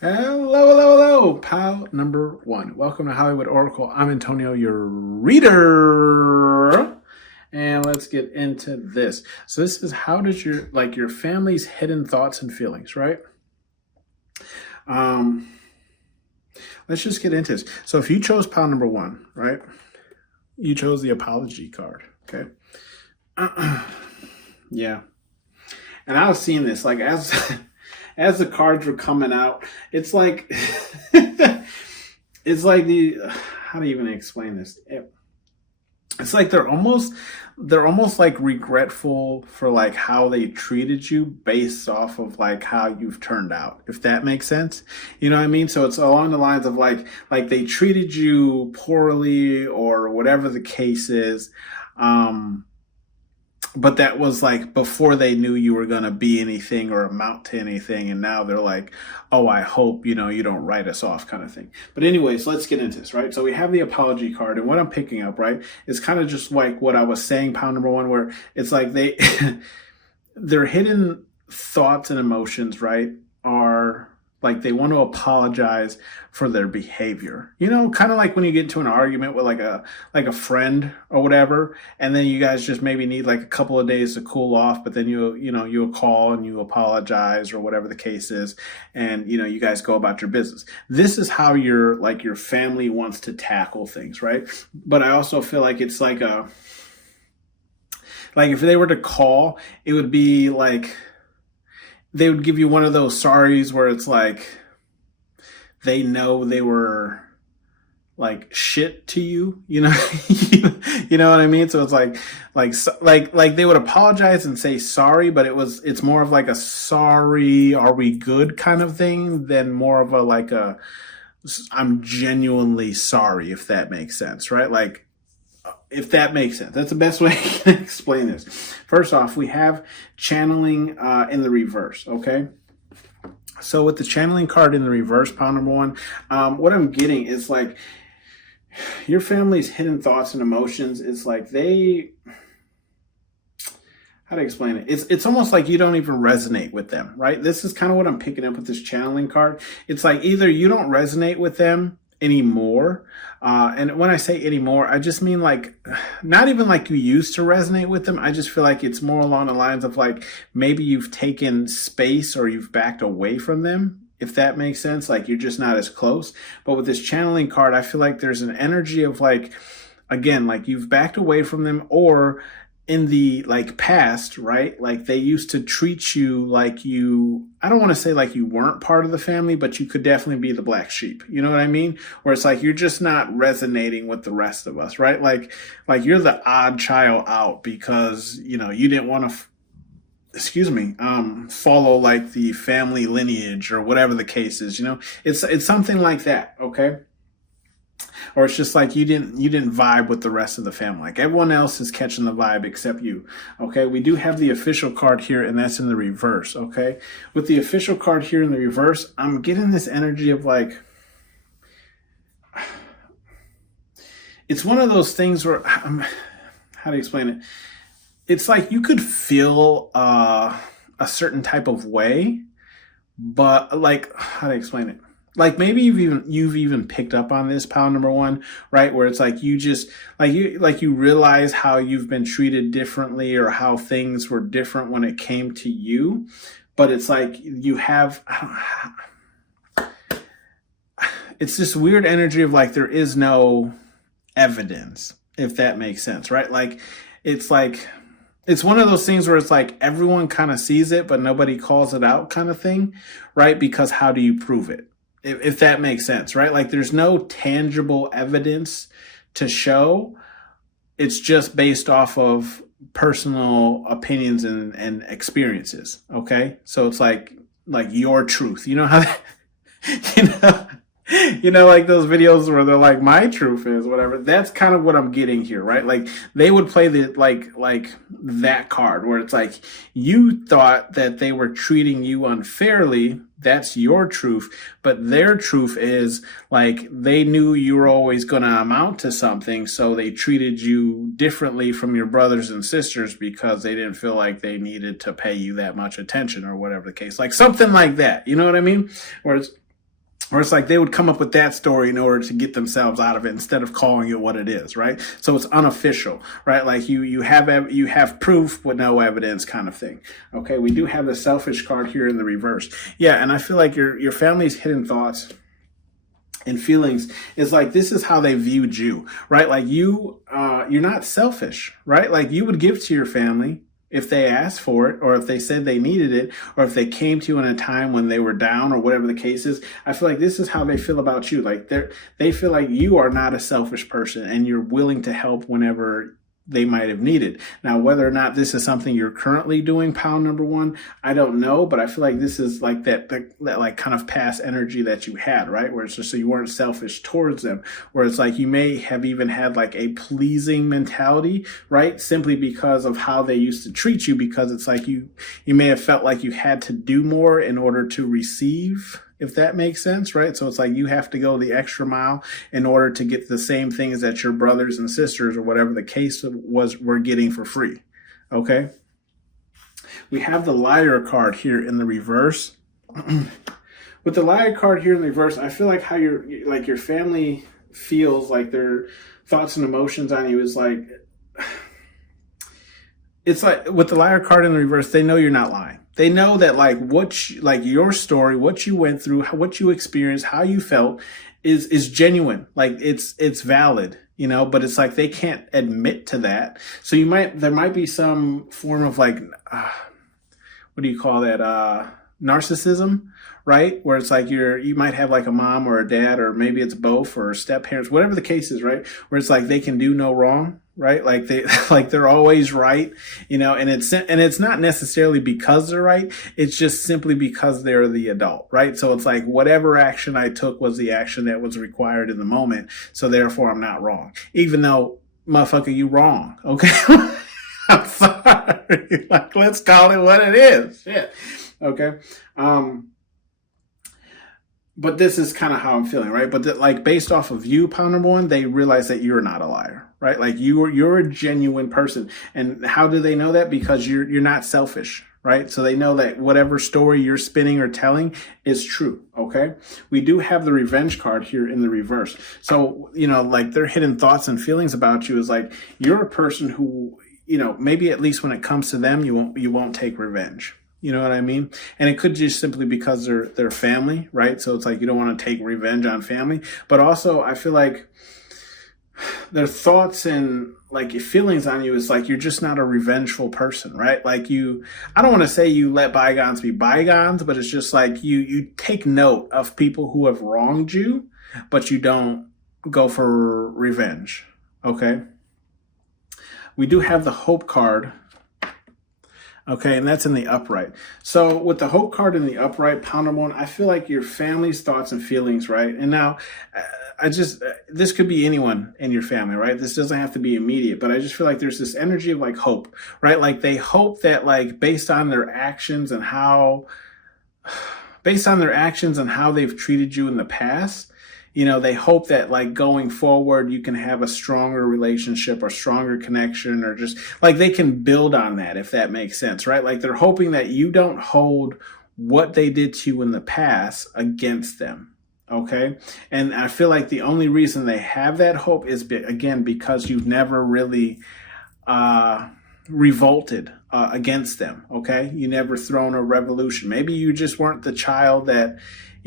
Hello, pal number one. Welcome to Hollywood Oracle. I'm Antonio, your reader. And let's get into this. So this is how does your family's hidden thoughts and feelings, right? Let's just get into this. So if you chose pal number one, right? You chose the apology card, okay? Yeah. And I was seeing this, like, as the cards were coming out, it's like it's like how do you even explain this? It's like they're almost like regretful for like how they treated you based off of like how you've turned out, if that makes sense. You know what I mean? So it's along the lines of like they treated you poorly or whatever the case is. But that was like before they knew you were going to be anything or amount to anything. And now they're like, oh, I hope, you don't write us off kind of thing. But anyways, let's get into this, right? So we have the apology card. And what I'm picking up, right, is kind of just like what I was saying, pal number one, where it's like their hidden thoughts and emotions, right, are like they want to apologize for their behavior. Kind of like when you get into an argument with like a friend or whatever, and then you guys just maybe need like a couple of days to cool off, but then you'll call and you apologize or whatever the case is, and you guys go about your business. This is how your family wants to tackle things, right? But I also feel like it's like if they were to call, it would be like they would give you one of those sorries where it's like they know they were like shit to you, you know what I mean? So it's like they would apologize and say sorry, but it's more of like a sorry, are we good kind of thing than more of a I'm genuinely sorry, if that makes sense, right? Like, if that makes sense. That's the best way I can explain this. First off, we have channeling in the reverse, okay? So with the channeling card in the reverse, pile number one, what I'm getting is like your family's hidden thoughts and emotions is like how to explain it? It's almost like you don't even resonate with them, right? This is kind of what I'm picking up with this channeling card. It's like either you don't resonate with them anymore. And when I say anymore, I just mean like, not even like you used to resonate with them. I just feel like it's more along the lines of like, maybe you've taken space or you've backed away from them, if that makes sense. Like you're just not as close. But with this channeling card, I feel like there's an energy of like, again, like you've backed away from them, or in the like past, right? Like they used to treat you like I don't want to say like you weren't part of the family, but you could definitely be the black sheep. You know what I mean? Where it's like, you're just not resonating with the rest of us, right? Like you're the odd child out because, you didn't want to, follow like the family lineage or whatever the case is, it's something like that. Okay. Or it's just like you didn't vibe with the rest of the family. Like everyone else is catching the vibe except you. Okay, we do have the official card here, and that's in the reverse. Okay, with the official card here in the reverse, I'm getting this energy of like, it's one of those things where how to explain it? It's like you could feel a certain type of way, but like, how to explain it? Like maybe you've even picked up on this, pal number one, right? Where it's like you just you realize how you've been treated differently or how things were different when it came to you, but it's like you have it's this weird energy of like there is no evidence, if that makes sense, right? Like it's one of those things where it's like everyone kind of sees it, but nobody calls it out kind of thing, right? Because how do you prove it? If that makes sense, right? Like there's no tangible evidence to show. It's just based off of personal opinions and experiences. Okay. So it's like your truth, how that, like those videos where they're like, my truth is whatever. That's kind of what I'm getting here, right? Like they would play the like that card where it's like you thought that they were treating you unfairly. That's your truth. But their truth is like they knew you were always going to amount to something. So they treated you differently from your brothers and sisters because they didn't feel like they needed to pay you that much attention or whatever the case. Like something like that. You know what I mean? Where it's Or it's like they would come up with that story in order to get themselves out of it instead of calling it what it is, right? So it's unofficial, right? Like you have proof with no evidence kind of thing. Okay, we do have the selfish card here in the reverse. Yeah, and I feel like your family's hidden thoughts and feelings is like, this is how they viewed you, right? Like you're not selfish, right? Like you would give to your family if they asked for it, or if they said they needed it, or if they came to you in a time when they were down, or whatever the case is. I feel like this is how they feel about you. Like they feel like you are not a selfish person and you're willing to help whenever they might have needed. Now, whether or not this is something you're currently doing, pound number one, I don't know, but I feel like this is like that like kind of past energy that you had, right? Where it's just so you weren't selfish towards them, where it's like you may have even had like a pleasing mentality, right? Simply because of how they used to treat you, because it's like you may have felt like you had to do more in order to receive, if that makes sense, right? So it's like you have to go the extra mile in order to get the same things that your brothers and sisters, or whatever the case was, were getting for free. Okay. We have the liar card here in the reverse. With the liar card here in the reverse, I feel like how your family feels, like their thoughts and emotions on you is like, it's like with the liar card in the reverse, they know you're not lying. They know that like like your story, what you went through, what you experienced, how you felt is genuine. Like it's valid, but it's like they can't admit to that. So there might be some form of like, what do you call that? Narcissism, right? Where it's like you might have like a mom or a dad, or maybe it's both, or step parents, whatever the case is, right? Where it's like they can do no wrong, right? Like they're always right, and it's not necessarily because they're right. It's just simply because they're the adult, right? So it's like whatever action I took was the action that was required in the moment. So therefore I'm not wrong, even though motherfucker, you wrong. Okay. I'm sorry. Like, let's call it what it is. Shit. Okay. But this is kind of how I'm feeling, right? But like based off of you, pound number one, they realize that you're not a liar, right? Like you're a genuine person. And how do they know that? Because you're not selfish, right? So they know that whatever story you're spinning or telling is true. Okay. We do have the revenge card here in the reverse. So, like their hidden thoughts and feelings about you is like, you're a person who, maybe at least when it comes to them, you won't take revenge. You know what I mean? And it could just simply because they're family, right? So it's like you don't want to take revenge on family. But also I feel like their thoughts and like your feelings on you is like you're just not a revengeful person, right? Like I don't want to say you let bygones be bygones, but it's just like you take note of people who have wronged you, but you don't go for revenge. Okay. We do have the hope card. Okay, and that's in the upright. So with the hope card in the upright, pound number one, I feel like your family's thoughts and feelings, right? And now, this could be anyone in your family, right? This doesn't have to be immediate, but I just feel like there's this energy of like hope, right? Like they hope that like based on their actions and how they've treated you in the past, they hope that like going forward, you can have a stronger relationship or stronger connection, or just like they can build on that, if that makes sense, right? Like they're hoping that you don't hold what they did to you in the past against them. Okay. And I feel like the only reason they have that hope is again, because you've never really, revolted against them. Okay. You never thrown a revolution. Maybe you just weren't the child that,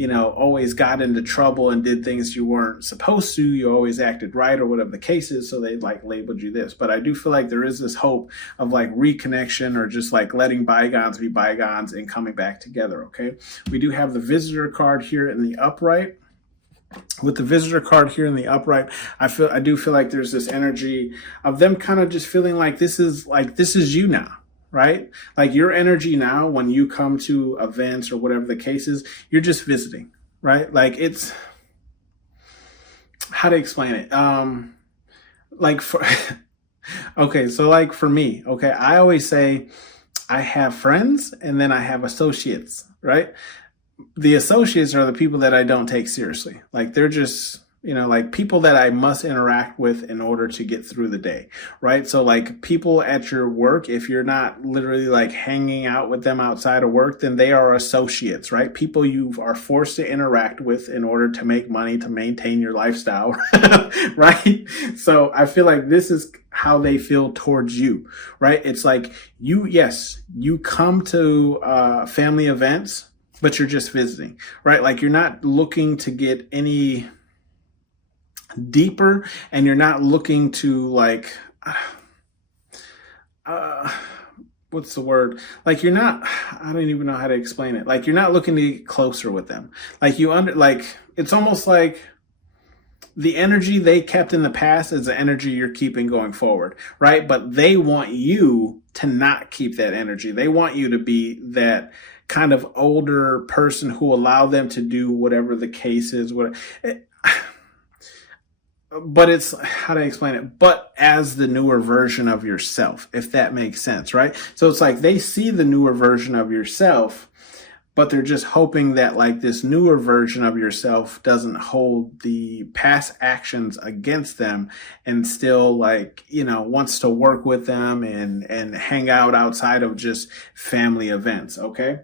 always got into trouble and did things you weren't supposed to. You always acted right, or whatever the case is. So they like labeled you this. But I do feel like there is this hope of like reconnection, or just like letting bygones be bygones and coming back together. Okay. We do have the visitor card here in the upright. With the visitor card here in the upright, I do feel like there's this energy of them kind of just feeling like this is you now. Right? Like your energy now, when you come to events or whatever the case is, you're just visiting, right? Like it's, how to explain it? Okay, so like for me, okay, I always say I have friends and then I have associates, right? The associates are the people that I don't take seriously. Like they're just like people that I must interact with in order to get through the day, right? So like people at your work, if you're not literally like hanging out with them outside of work, then they are associates, right? People you are forced to interact with in order to make money to maintain your lifestyle, right? So I feel like this is how they feel towards you, right? It's like yes, you come to family events, but you're just visiting, right? Like you're not looking to get any deeper, and you're not looking to like what's the word, like you're not, I don't even know how to explain it, like you're not looking to get closer with them, like like it's almost like the energy they kept in the past is the energy you're keeping going forward, right? But they want you to not keep that energy. They want you to be that kind of older person who allow them to do whatever the case is. But it's, how do I explain it? But as the newer version of yourself, if that makes sense, right? So it's like they see the newer version of yourself, but they're just hoping that like this newer version of yourself doesn't hold the past actions against them, and still like, wants to work with them and hang out outside of just family events, okay?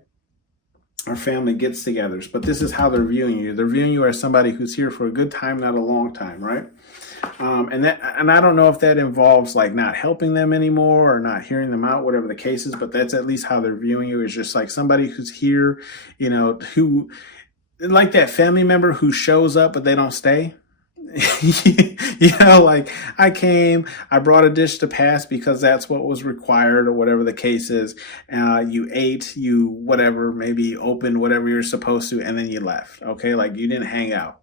Or family gets-togethers. But this is how they're viewing you. They're viewing you as somebody who's here for a good time, not a long time, right? And I don't know if that involves like not helping them anymore or not hearing them out, whatever the case is, but that's at least how they're viewing you, is just like somebody who's here, who, like that family member who shows up but they don't stay. Like I came, I brought a dish to pass because that's what was required or whatever the case is. You ate, you whatever, maybe opened whatever you're supposed to, and then you left. Okay, like you didn't hang out.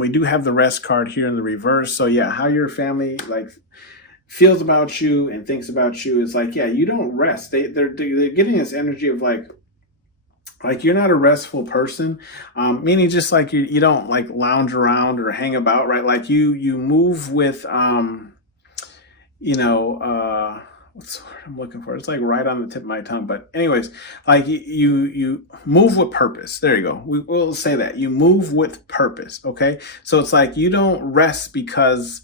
We do have the rest card here in the reverse. So yeah, how your family like feels about you and thinks about you is like, yeah, you don't rest. They're getting this energy of like you're not a restful person, meaning just like you don't like lounge around or hang about, right? Like you move with, what's the word I'm looking for? It's like right on the tip of my tongue. But anyways, like you move with purpose. There you go. We'll say that you move with purpose. Okay. So it's like you don't rest because,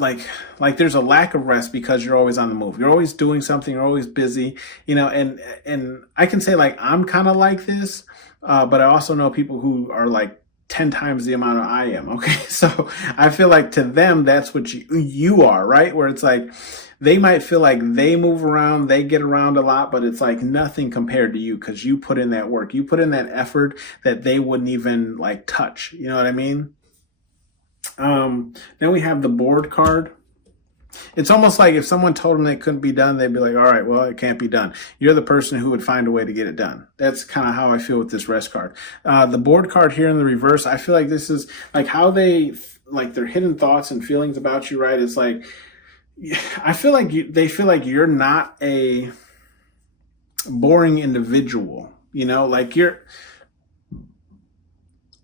like there's a lack of rest because you're always on the move. You're always doing something. You're always busy, and I can say like, I'm kind of like this, but I also know people who are like 10 times the amount of I am. Okay. So I feel like to them, that's what you are, right? Where it's like, they might feel like they move around, they get around a lot, but it's like nothing compared to you because you put in that work. You put in that effort that they wouldn't even like touch. You know what I mean? Then we have the board card. It's almost like if someone told them they couldn't be done, they'd be like, all right, well, it can't be done. You're the person who would find a way to get it done. That's kind of how I feel with this rest card. The board card here in the reverse, I feel like this is like how they, like their hidden thoughts and feelings about you, right? It's like, I feel like they feel like you're not a boring individual, like you're,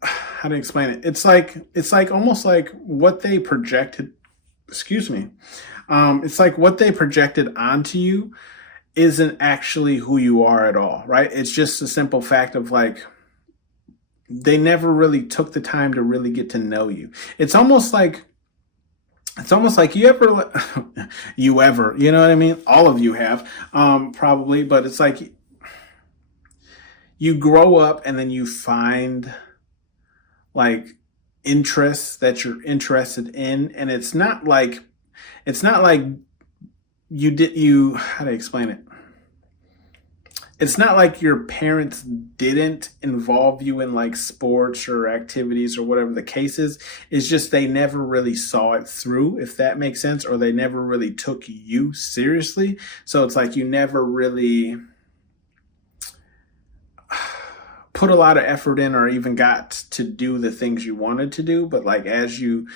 how to explain it? It's like almost like what they projected, excuse me. It's like what they projected onto you isn't actually who you are at all, right? It's just a simple fact of like, they never really took the time to really get to know you. It's almost like you ever, you know what I mean? All of you have, probably, but it's like you grow up and then you find like interests that you're interested in, and it's not like how to explain it? It's not like your parents didn't involve you in like sports or activities or whatever the case is. It's just they never really saw it through, if that makes sense, or they never really took you seriously. So it's like you never really put a lot of effort in or even got to do the things you wanted to do. But as you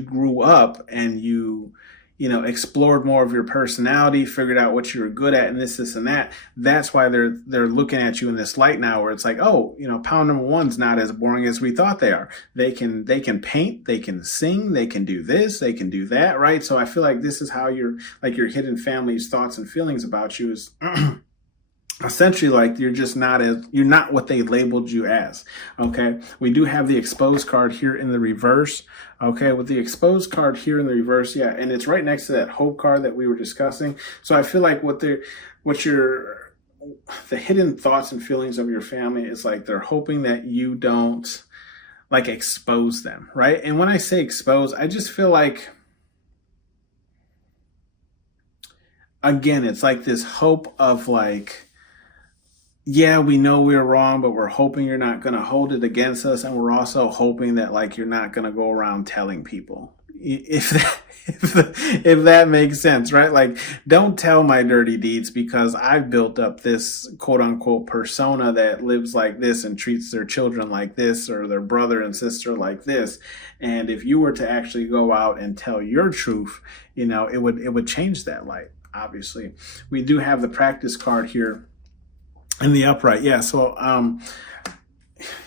grew up and you explored more of your personality, figured out what you were good at and this and that, that's why they're looking at you in this light now, where it's like, oh, pound number one's not as boring as we thought they are. They can paint, they can sing, they can do this, they can do that, right? So I feel like this is how your hidden family's thoughts and feelings about you is essentially like you're not what they labeled you as. Okay, we do have the exposed card here in the reverse. Okay, with the exposed card here in the reverse, yeah, and it's right next to that hope card that we were discussing. So I feel like the hidden thoughts and feelings of your family is like they're hoping that you don't like expose them, right? And when I say expose, I just feel like, again, it's like this hope of like, yeah, we know we're wrong, but we're hoping you're not going to hold it against us. And we're also hoping that like you're not going to go around telling people, if that makes sense, right? Like, don't tell my dirty deeds because I've built up this quote unquote persona that lives like this and treats their children like this or their brother and sister like this. And if you were to actually go out and tell your truth, you know, it would change that light. Obviously, we do have the practice card here in the upright. Yeah. So,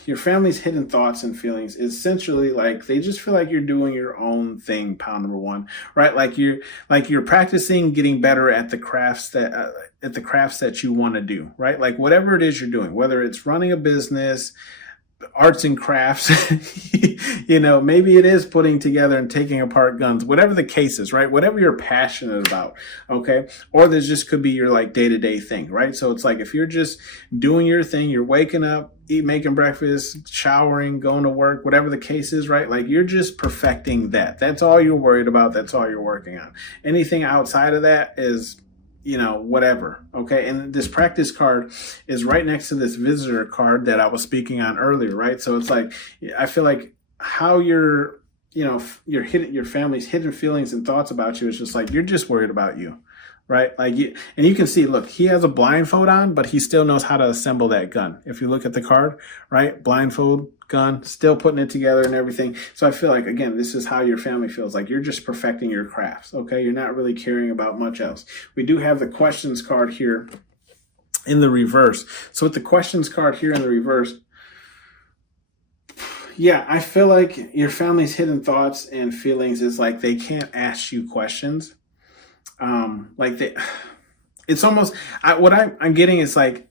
your family's hidden thoughts and feelings is essentially like they just feel like you're doing your own thing. Pound number one, right? Like you're practicing getting better at the crafts that you want to do, right? Like whatever it is you're doing, whether it's running a business, arts and crafts, you know, maybe it is putting together and taking apart guns, whatever the case is, right? Whatever you're passionate about. Okay. Or there's just could be your like day-to-day thing, right? So it's like, if you're just doing your thing, you're waking up, making breakfast, showering, going to work, whatever the case is, right? Like you're just perfecting that. That's all you're worried about. That's all you're working on. Anything outside of that is, you know, whatever. Okay. And this practice card is right next to this visitor card that I was speaking on earlier, right? So it's like, I feel like how your family's hidden feelings and thoughts about you is just like, you're just worried about you, right? Like and you can see, look, he has a blindfold on, but he still knows how to assemble that gun. If you look at the card, right? Blindfold, gun, still putting it together and everything. So I feel like, again, this is how your family feels. Like you're just perfecting your crafts. Okay. You're not really caring about much else. We do have the questions card here in the reverse. So with the questions card here in the reverse, yeah, I feel like your family's hidden thoughts and feelings is like they can't ask you questions. It's almost, what I'm getting is like,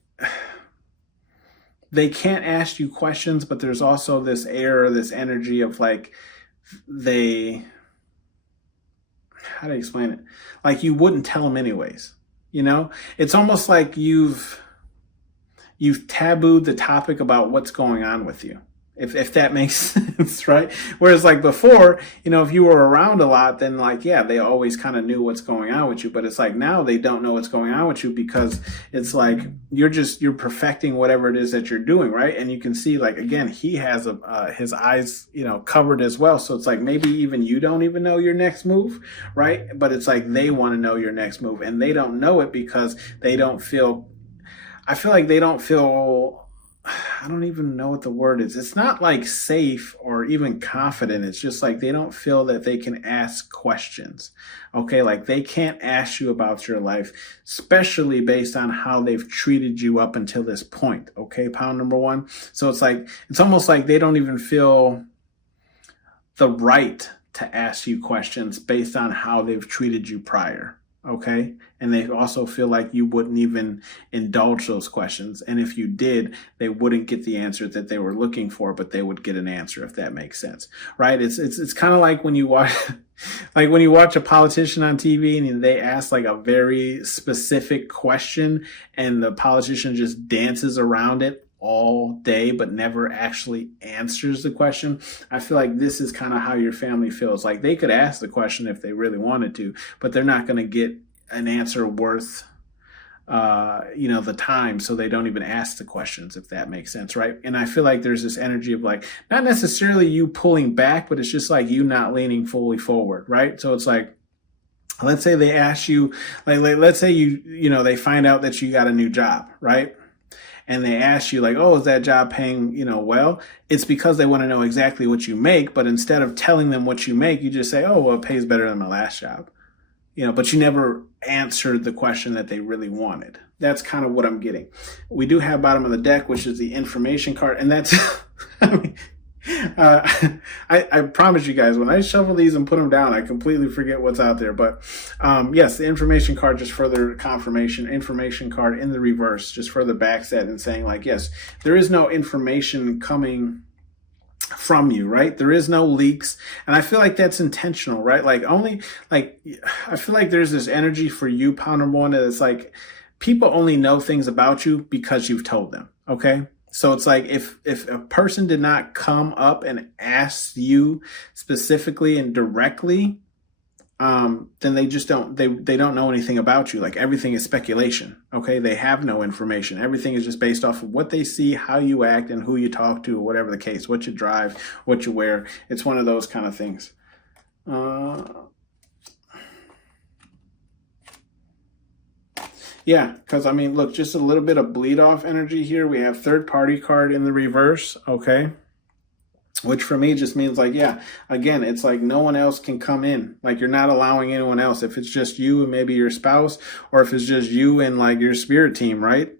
they can't ask you questions, but there's also this air, this energy of like, how do I explain it? Like you wouldn't tell them anyways, you know? It's almost like you've tabooed the topic about what's going on with you. If that makes sense, right? Whereas like before, you know, if you were around a lot, then like, yeah, they always kind of knew what's going on with you. But it's like now they don't know what's going on with you because it's like you're perfecting whatever it is that you're doing, right? And you can see like, again, he has his eyes, you know, covered as well. So it's like maybe even you don't even know your next move, right? But it's like they want to know your next move and they don't know it because I feel like they don't feel, I don't even know what the word is. It's not like safe or even confident. It's just like they don't feel that they can ask questions. Okay, like they can't ask you about your life, especially based on how they've treated you up until this point. Okay, pound number one. So it's like, it's almost like they don't even feel the right to ask you questions based on how they've treated you prior. Okay. And they also feel like you wouldn't even indulge those questions. And if you did, they wouldn't get the answer that they were looking for, but they would get an answer, if that makes sense. Right. It's kind of like when you watch, like when you watch a politician on TV and they ask like a very specific question and the politician just dances around it all day, but never actually answers the question. I feel like this is kind of how your family feels. Like they could ask the question if they really wanted to, but they're not going to get an answer worth, the time. So they don't even ask the questions, if that makes sense. Right. And I feel like there's this energy of like, not necessarily you pulling back, but it's just like you not leaning fully forward. Right. So it's like, let's say they ask you, like let's say they find out that you got a new job. Right. And they ask you like, oh, is that job paying, well? It's because they want to know exactly what you make. But instead of telling them what you make, you just say, oh, well, it pays better than my last job. But you never answered the question that they really wanted. That's kind of what I'm getting. We do have bottom of the deck, which is the information card. And that's, uh, I promise you guys, when I shuffle these and put them down, I completely forget what's out there. But yes, the information card, just further confirmation. Information card in the reverse, just further backs that and saying like, yes, there is no information coming from you, right? There is no leaks. And I feel like that's intentional, right? Like only like, I feel like there's this energy for you, Pounder One, that it's like people only know things about you because you've told them. Okay. So it's like if a person did not come up and ask you specifically and directly, then they just they don't know anything about you. Like everything is speculation. Okay. They have no information. Everything is just based off of what they see, how you act, and who you talk to, or whatever the case, what you drive, what you wear. It's one of those kind of things. Yeah, because I mean, look, just a little bit of bleed off energy here. We have third party card in the reverse, okay? Which for me just means like, yeah, again, it's like no one else can come in. Like you're not allowing anyone else. If it's just you and maybe your spouse, or if it's just you and like your spirit team, right?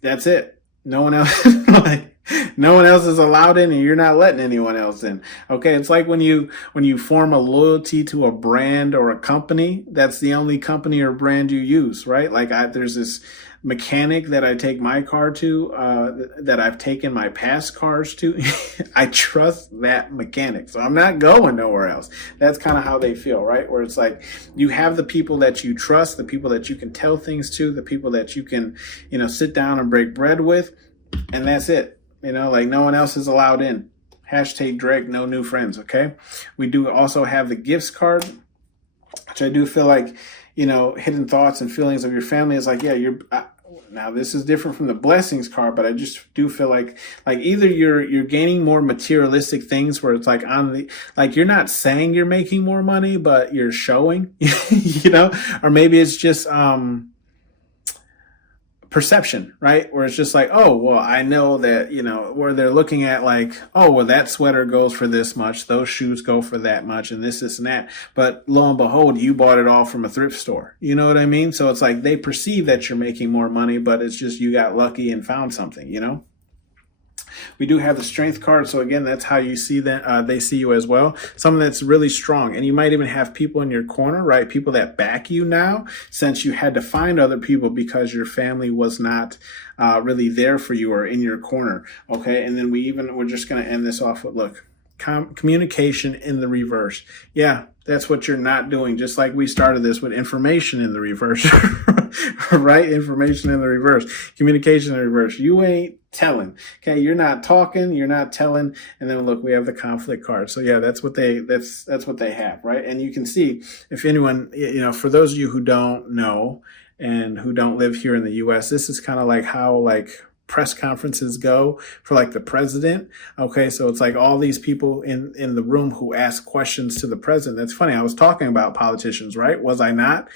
That's it. No one else, like, no one else is allowed in, and you're not letting anyone else in. Okay, it's like when you form a loyalty to a brand or a company, that's the only company or brand you use, right? Like there's this mechanic that I take my car to, that I've taken my past cars to. I trust that mechanic, so I'm not going nowhere else. That's kind of how they feel, right? Where it's like you have the people that you trust, the people that you can tell things to, the people that you can, sit down and break bread with, and that's it. Like no one else is allowed in. Hashtag Drake, no new friends, okay? We do also have the gifts card, which I do feel like, hidden thoughts and feelings of your family is like, yeah, now this is different from the blessings card, but I just do feel like either you're gaining more materialistic things where it's like you're not saying you're making more money, but you're showing, or maybe it's just, perception, right? Where it's just like, oh, well, I know that, where they're looking at like, oh, well, that sweater goes for this much, those shoes go for that much, and this and that. But lo and behold, you bought it all from a thrift store. You know what I mean? So it's like they perceive that you're making more money, but it's just you got lucky and found something, We do have the strength card. So again, that's how you see that they see you as well. Someone that's really strong. And you might even have people in your corner, right? People that back you now, since you had to find other people because your family was not really there for you or in your corner. Okay. And then we're just going to end this off with, look, communication in the reverse. Yeah, that's what you're not doing. Just like we started this with information in the reverse, right? Information in the reverse, communication in the reverse. You ain't telling. Okay. You're not talking, you're not telling. And then look, we have the conflict card. So yeah, that's what they have, right? And you can see if anyone, for those of you who don't know and who don't live here in the US, this is kind of like how press conferences go for like the president. Okay. So it's like all these people in the room who ask questions to the president. That's funny. I was talking about politicians, right? Was I not?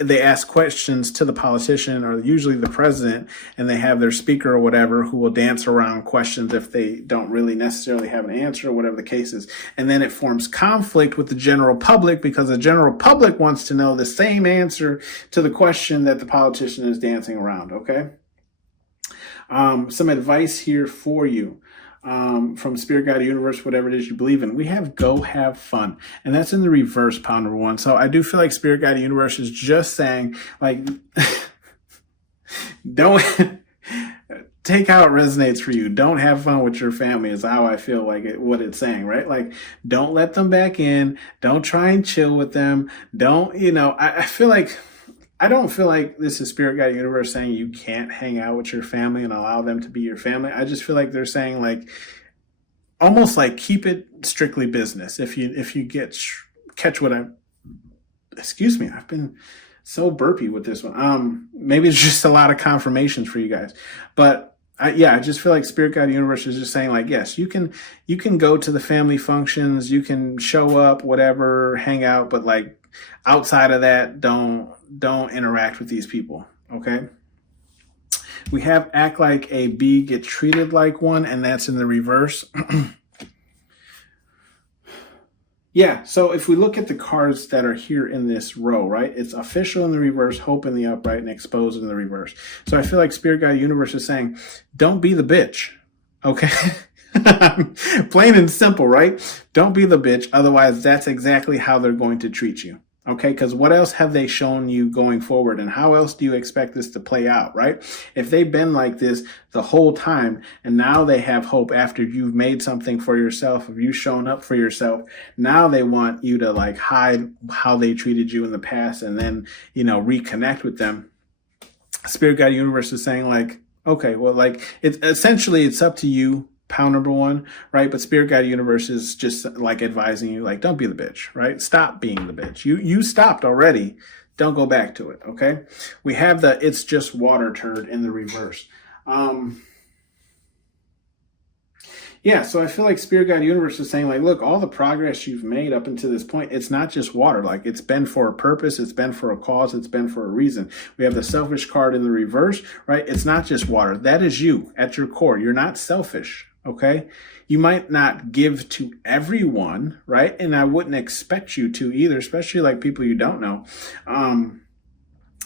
They ask questions to the politician or usually the president, and they have their speaker or whatever who will dance around questions if they don't really necessarily have an answer or whatever the case is. And then it forms conflict with the general public because the general public wants to know the same answer to the question that the politician is dancing around. Okay. Some advice here for you. From Spirit Guide Universe, whatever it is you believe in. We have go have fun. And that's in the reverse, Pounder One. So I do feel like Spirit Guide Universe is just saying, like, don't take how it resonates for you. Don't have fun with your family is how I feel like what it's saying, right? Like, don't let them back in. Don't try and chill with them. Don't, I feel like, I don't feel like this is Spirit Guide Universe saying you can't hang out with your family and allow them to be your family. I just feel like they're saying almost like keep it strictly business. If you catch what excuse me, I've been so burpy with this one. Maybe it's just a lot of confirmations for you guys, but I just feel like Spirit Guide Universe is just saying like, yes, you can go to the family functions, you can show up, whatever, hang out, but like outside of that, don't interact with these people. Okay. We have act like a bee, get treated like one, and that's in the reverse. Yeah. So if we look at the cards that are here in this row, right, it's official in the reverse, hope in the upright, and exposed in the reverse. So I feel like Spirit Guide Universe is saying, don't be the bitch. Okay. Plain and simple, right? Don't be the bitch. Otherwise, that's exactly how they're going to treat you. Okay, because what else have they shown you going forward, and how else do you expect this to play out, right? If they've been like this the whole time, and now they have hope after you've made something for yourself, if you've shown up for yourself, now they want you to like hide how they treated you in the past and then, reconnect with them. Spirit Guide Universe is saying like, okay, well, like it's up to you, pound number one, right? But Spirit Guide Universe is just like advising you, like, don't be the bitch, right? Stop being the bitch. You stopped already. Don't go back to it, okay? We have the it's just water turd in the reverse. Yeah, so I feel like Spirit Guide Universe is saying like, look, all the progress you've made up until this point, it's not just water. Like it's been for a purpose, it's been for a cause, it's been for a reason. We have the selfish card in the reverse, right? It's not just water. That is you at your core. You're not selfish. Okay. You might not give to everyone, right? And I wouldn't expect you to either, especially like people you don't know. I'm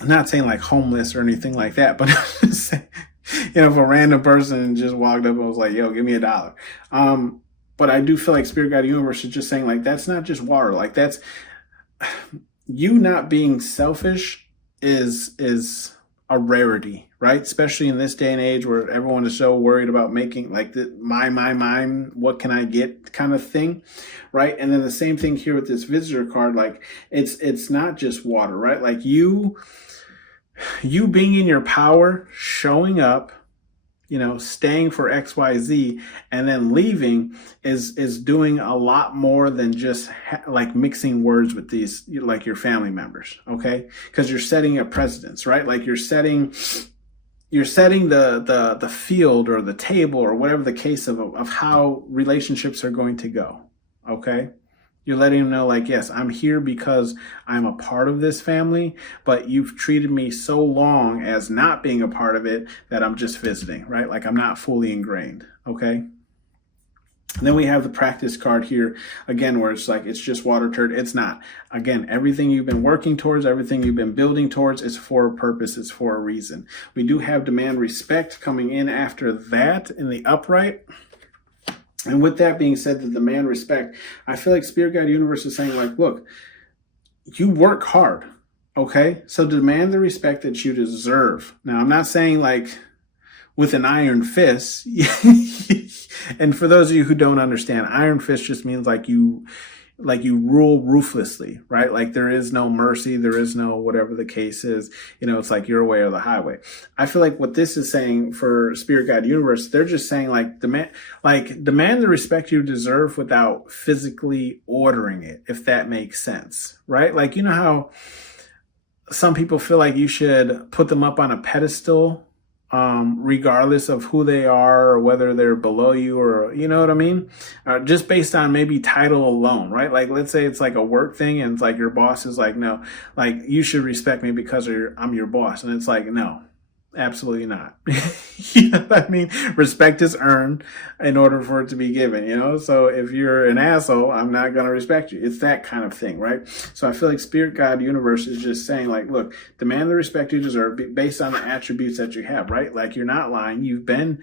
not saying like homeless or anything like that, but I'm just saying, if a random person just walked up and was like, yo, give me $1. But I do feel like Spirit Guide Universe is just saying like, that's not just water. Like that's you not being selfish is a rarity, right? Especially in this day and age where everyone is so worried about making like the my, what can I get kind of thing, right? And then the same thing here with this visitor card, like it's not just water, right? Like you being in your power, showing up, staying for XYZ and then leaving is doing a lot more than just like mixing words with these, like your family members. Okay. Cause you're setting a precedence, right? Like you're setting the field or the table or whatever the case of how relationships are going to go. Okay. You're letting them know like, yes, I'm here because I'm a part of this family, but you've treated me so long as not being a part of it that I'm just visiting, right? Like I'm not fully ingrained, okay? And then we have the practice card here, again, where it's like, it's just water turd. It's not. Again, everything you've been working towards, everything you've been building towards is for a purpose, it's for a reason. We do have demand respect coming in after that in the upright. And with that being said, the demand respect, I feel like Spirit Guide Universe is saying like, look, you work hard, okay? So demand the respect that you deserve. Now, I'm not saying like with an iron fist. And for those of you who don't understand, iron fist just means like you rule ruthlessly, right? Like there is no mercy, there is no whatever the case is, it's like your way or the highway. I feel like what this is saying for Spirit Guide Universe, they're just saying like demand the respect you deserve without physically ordering it, if that makes sense, right? Like, how some people feel like you should put them up on a pedestal, regardless of who they are or whether they're below you or, you know what I mean? Just based on maybe title alone, right? Like, let's say it's like a work thing and it's like your boss is like, no, like you should respect me because I'm your boss. And it's like, no, absolutely not. You know what I mean? Respect is earned in order for it to be given, So if you're an asshole, I'm not going to respect you. It's that kind of thing, right? So I feel like Spirit Guide Universe is just saying like, look, demand the respect you deserve based on the attributes that you have, right? Like you're not lying. You've been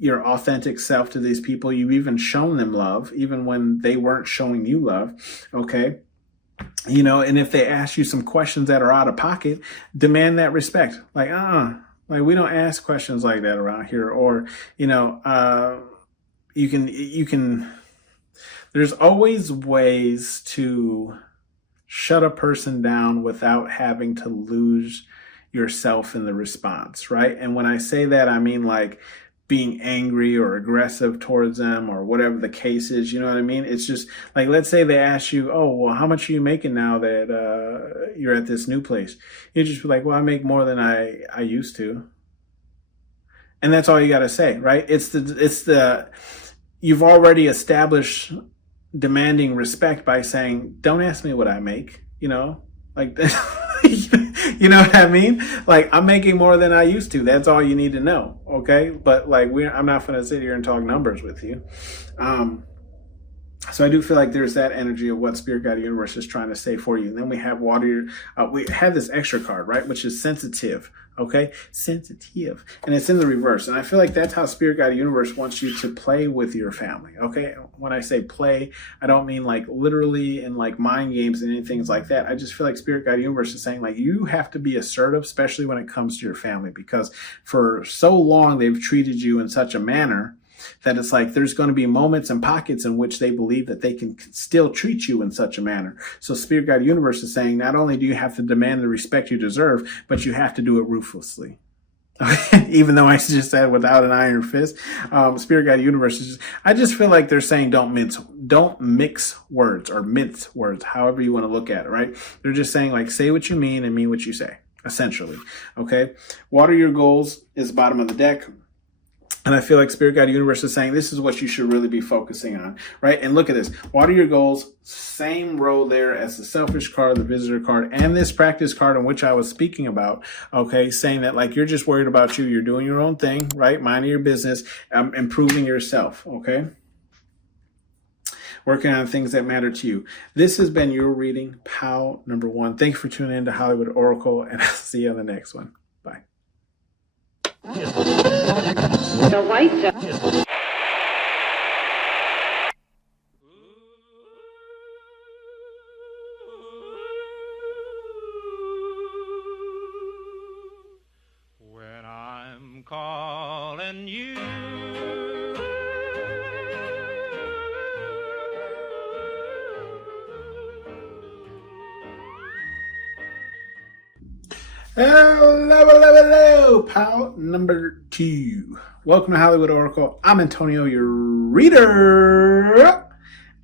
your authentic self to these people. You've even shown them love, even when they weren't showing you love. Okay. And if they ask you some questions that are out of pocket, demand that respect. Like, like we don't ask questions like that around here, or, you can, there's always ways to shut a person down without having to lose yourself in the response, right? And when I say that, I mean like being angry or aggressive towards them or whatever the case is, you know what I mean? It's just like, let's say they ask you, oh, well, how much are you making now that you're at this new place? You just be like, well, I make more than I used to. And that's all you got to say, right? You've already established demanding respect by saying, don't ask me what I make, like you know what I mean? Like I'm making more than I used to. That's all you need to know. Okay. But like I'm not going to sit here and talk numbers with you. So I do feel like there's that energy of what Spirit Guide Universe is trying to say for you. And then we have water. We have this extra card, right, which is sensitive. Okay, sensitive, and it's in the reverse. And I feel like that's how Spirit Guide Universe wants you to play with your family. Okay, when I say play, I don't mean like literally in like mind games and anything like that. I just feel like Spirit Guide Universe is saying like you have to be assertive, especially when it comes to your family, because for so long they've treated you in such a manner that it's like there's going to be moments and pockets in which they believe that they can still treat you in such a manner. So Spirit Guide Universe is saying not only do you have to demand the respect you deserve, but you have to do it ruthlessly. Even though I just said without an iron fist, Spirit Guide Universe is just, I just feel like they're saying don't mix words or mince words, however you want to look at it, right? They're just saying like say what you mean and mean what you say, essentially. Okay. Water your goals is the bottom of the deck. And I feel like Spirit Guide Universe is saying this is what you should really be focusing on, right? And look at this. Water your goals, same row there as the selfish card, the visitor card, and this practice card in which I was speaking about, okay? Saying that like you're just worried about you. You're doing your own thing, right? Minding your business, improving yourself, okay? Working on things that matter to you. This has been your reading, POW number 1. Thank you for tuning in to Hollywood Oracle, and I'll see you on the next one. Bye. The white dove. When I'm calling you, Hello, POW number 2. Welcome to Hollywood Oracle. I'm Antonio, your reader.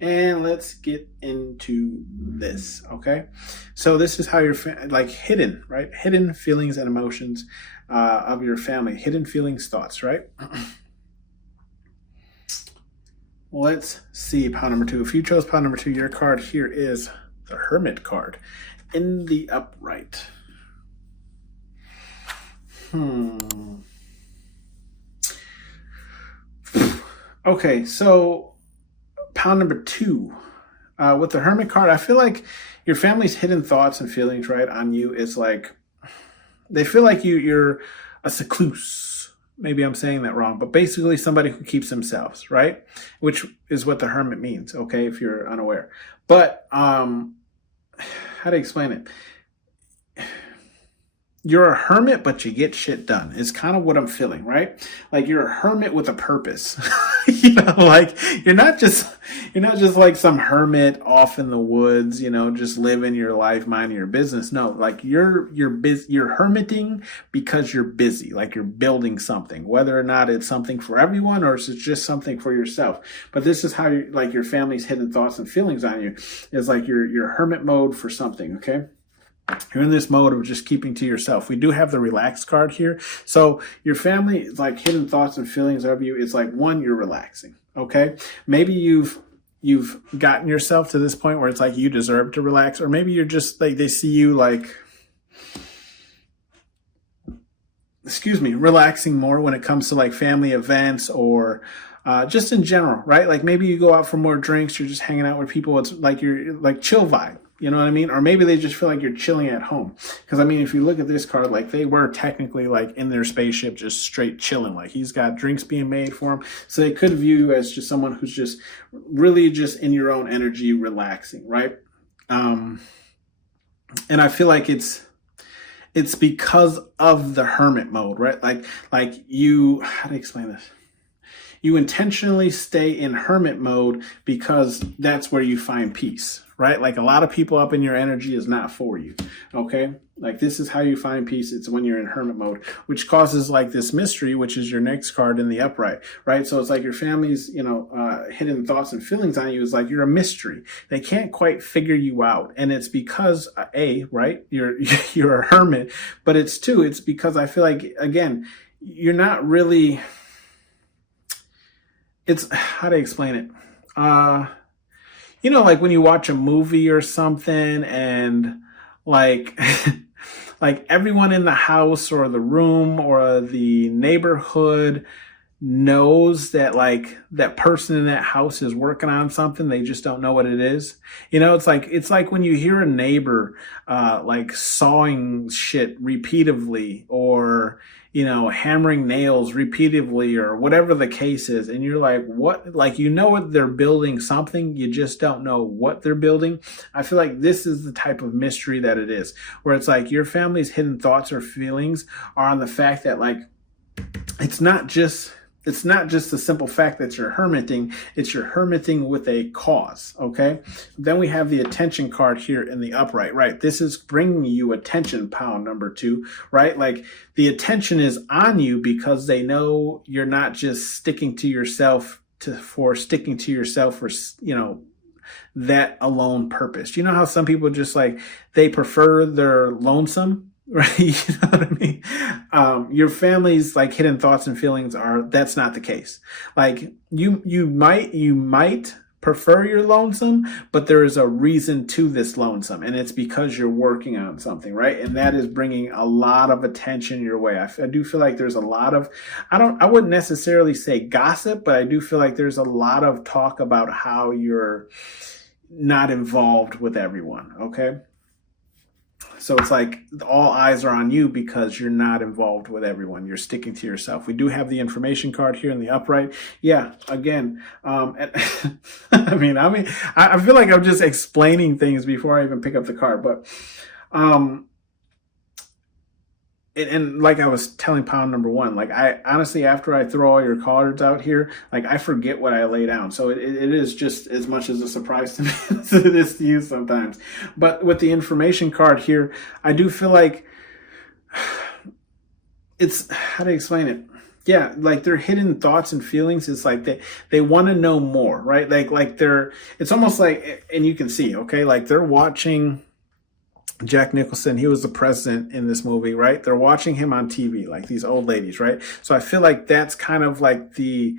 And let's get into this, okay? So this is how you're like hidden, right? Hidden feelings and emotions of your family. Hidden feelings, thoughts, right? Let's see POW number 2. If you chose POW number 2, your card here is the Hermit card in the upright. Okay, so POW number 2. With the Hermit card, I feel like your family's hidden thoughts and feelings, right, on you is like, they feel like you're a secluse. Maybe I'm saying that wrong, but basically somebody who keeps themselves, right? Which is what the Hermit means, okay, if you're unaware. But, how to explain it? You're a hermit, but you get shit done. It's kind of what I'm feeling, right? Like you're a hermit with a purpose. You know, like you're not just like some hermit off in the woods, you know, just living your life, minding your business. No, like you're hermiting because you're busy, like you're building something, whether or not it's something for everyone or it's just something for yourself. But this is how like your family's hidden thoughts and feelings on you is like your hermit mode for something, okay? You're in this mode of just keeping to yourself. We do have the relaxed card here. So your family, like hidden thoughts and feelings of you, it's like one, you're relaxing. Okay. Maybe you've gotten yourself to this point where it's like you deserve to relax, or maybe you're just like, they see you like, relaxing more when it comes to like family events or just in general, right? Like maybe you go out for more drinks, you're just hanging out with people. It's like you're like chill vibe. You know what I mean? Or maybe they just feel like you're chilling at home. Because, I mean, if you look at this card, like they were technically like in their spaceship just straight chilling. Like he's got drinks being made for him. So they could view you as just someone who's just really just in your own energy relaxing, right? And I feel like it's because of the hermit mode, right? Like you, how to explain this? You intentionally stay in hermit mode because that's where you find peace, right? Like a lot of people up in your energy is not for you, okay? Like this is how you find peace. It's when you're in hermit mode, which causes like this mystery, which is your next card in the upright, right? So it's like your family's, hidden thoughts and feelings on you is like you're a mystery. They can't quite figure you out. And it's because, right? You're a hermit, but it's because I feel like, again, you're not really... It's how to explain it. Like when you watch a movie or something and like, like everyone in the house or the room or the neighborhood knows that like that person in that house is working on something, they just don't know what it is. It's like when you hear a neighbor like sawing shit repeatedly, or hammering nails repeatedly, or whatever the case is, and you're like, what? Like, what they're building something, you just don't know what they're building. I feel like this is the type of mystery that it is, where it's like your family's hidden thoughts or feelings are on the fact that like it's not just the simple fact that you're hermiting, it's you're hermiting with a cause, okay? Then we have the attention card here in the upright, right? This is bringing you attention, pound number 2, right? Like, the attention is on you because they know you're not just sticking to yourself for that alone purpose. You know how some people just like, they prefer their lonesome, right? You know what I mean? Your family's like hidden thoughts and feelings that's not the case. Like, you might prefer your lonesome, but there is a reason to this lonesome, and it's because you're working on something, right? And that is bringing a lot of attention your way. I do feel like there's a lot of, I wouldn't necessarily say gossip, but I do feel like there's a lot of talk about how you're not involved with everyone, okay? So it's like all eyes are on you because you're not involved with everyone. You're sticking to yourself. We do have the information card here in the upright. Yeah, again, I feel like I'm just explaining things before I even pick up the card. But and like I was telling pound number 1, like, I honestly, after I throw all your cards out here, like, I forget what I lay down. So it is just as much as a surprise to me as it is to you sometimes. But with the information card here, I do feel like it's, how to explain it? Yeah, like their hidden thoughts and feelings is like they want to know more, right? Like it's almost like, and you can see, okay, like they're watching Jack Nicholson. He was the president in this movie, right? They're watching him on TV, like these old ladies, right? So I feel like that's kind of like the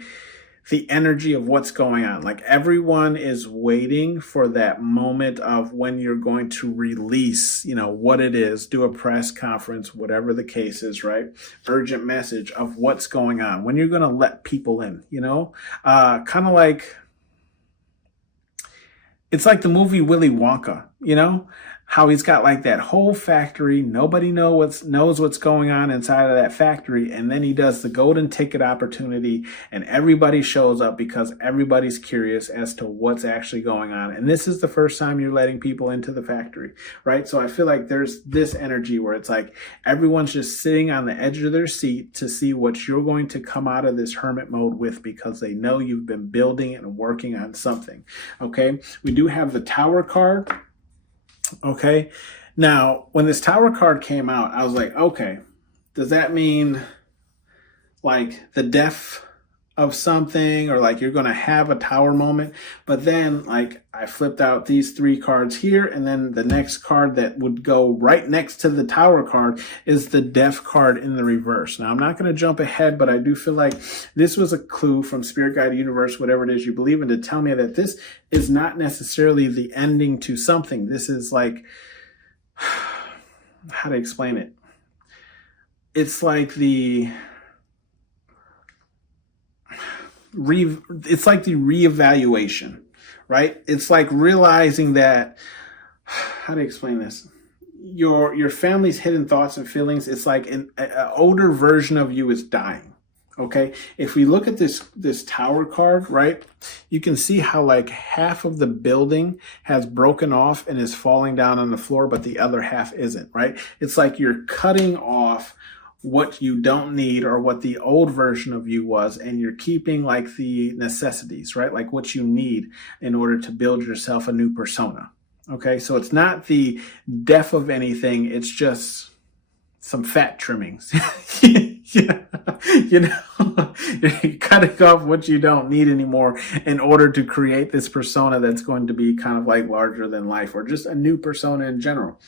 energy of what's going on. Like, everyone is waiting for that moment of when you're going to release, what it is, do a press conference, whatever the case is, right? Urgent message of what's going on, when you're going to let people in, kind of like, it's like the movie Willy Wonka, how he's got like that whole factory. Nobody knows what's going on inside of that factory. And then he does the golden ticket opportunity, and everybody shows up because everybody's curious as to what's actually going on. And this is the first time you're letting people into the factory, right? So I feel like there's this energy where it's like everyone's just sitting on the edge of their seat to see what you're going to come out of this hermit mode with, because they know you've been building and working on something. Okay. We do have the Tower card. Okay. Now, when this Tower card came out, I was like, okay, does that mean like the death of something, or like you're going to have a tower moment? But then, like, I flipped out these 3 cards here, and then the next card that would go right next to the Tower card is the death card in the reverse. Now, I'm not going to jump ahead, but I do feel like this was a clue from Spirit Guide, Universe, whatever it is you believe in, to tell me that this is not necessarily the ending to something. This is like, how to explain it? It's like the reevaluation, right? It's like realizing that, how to explain this? Your family's hidden thoughts and feelings, it's like an older version of you is dying. Okay. If we look at this Tower card, right, you can see how like half of the building has broken off and is falling down on the floor, but the other half isn't, right? It's like you're cutting off what you don't need, or what the old version of you was, and you're keeping like the necessities, right? Like what you need in order to build yourself a new persona. Okay. So it's not the death of anything. It's just some fat trimmings. Yeah. You're cutting off what you don't need anymore in order to create this persona that's going to be kind of like larger than life, or just a new persona in general.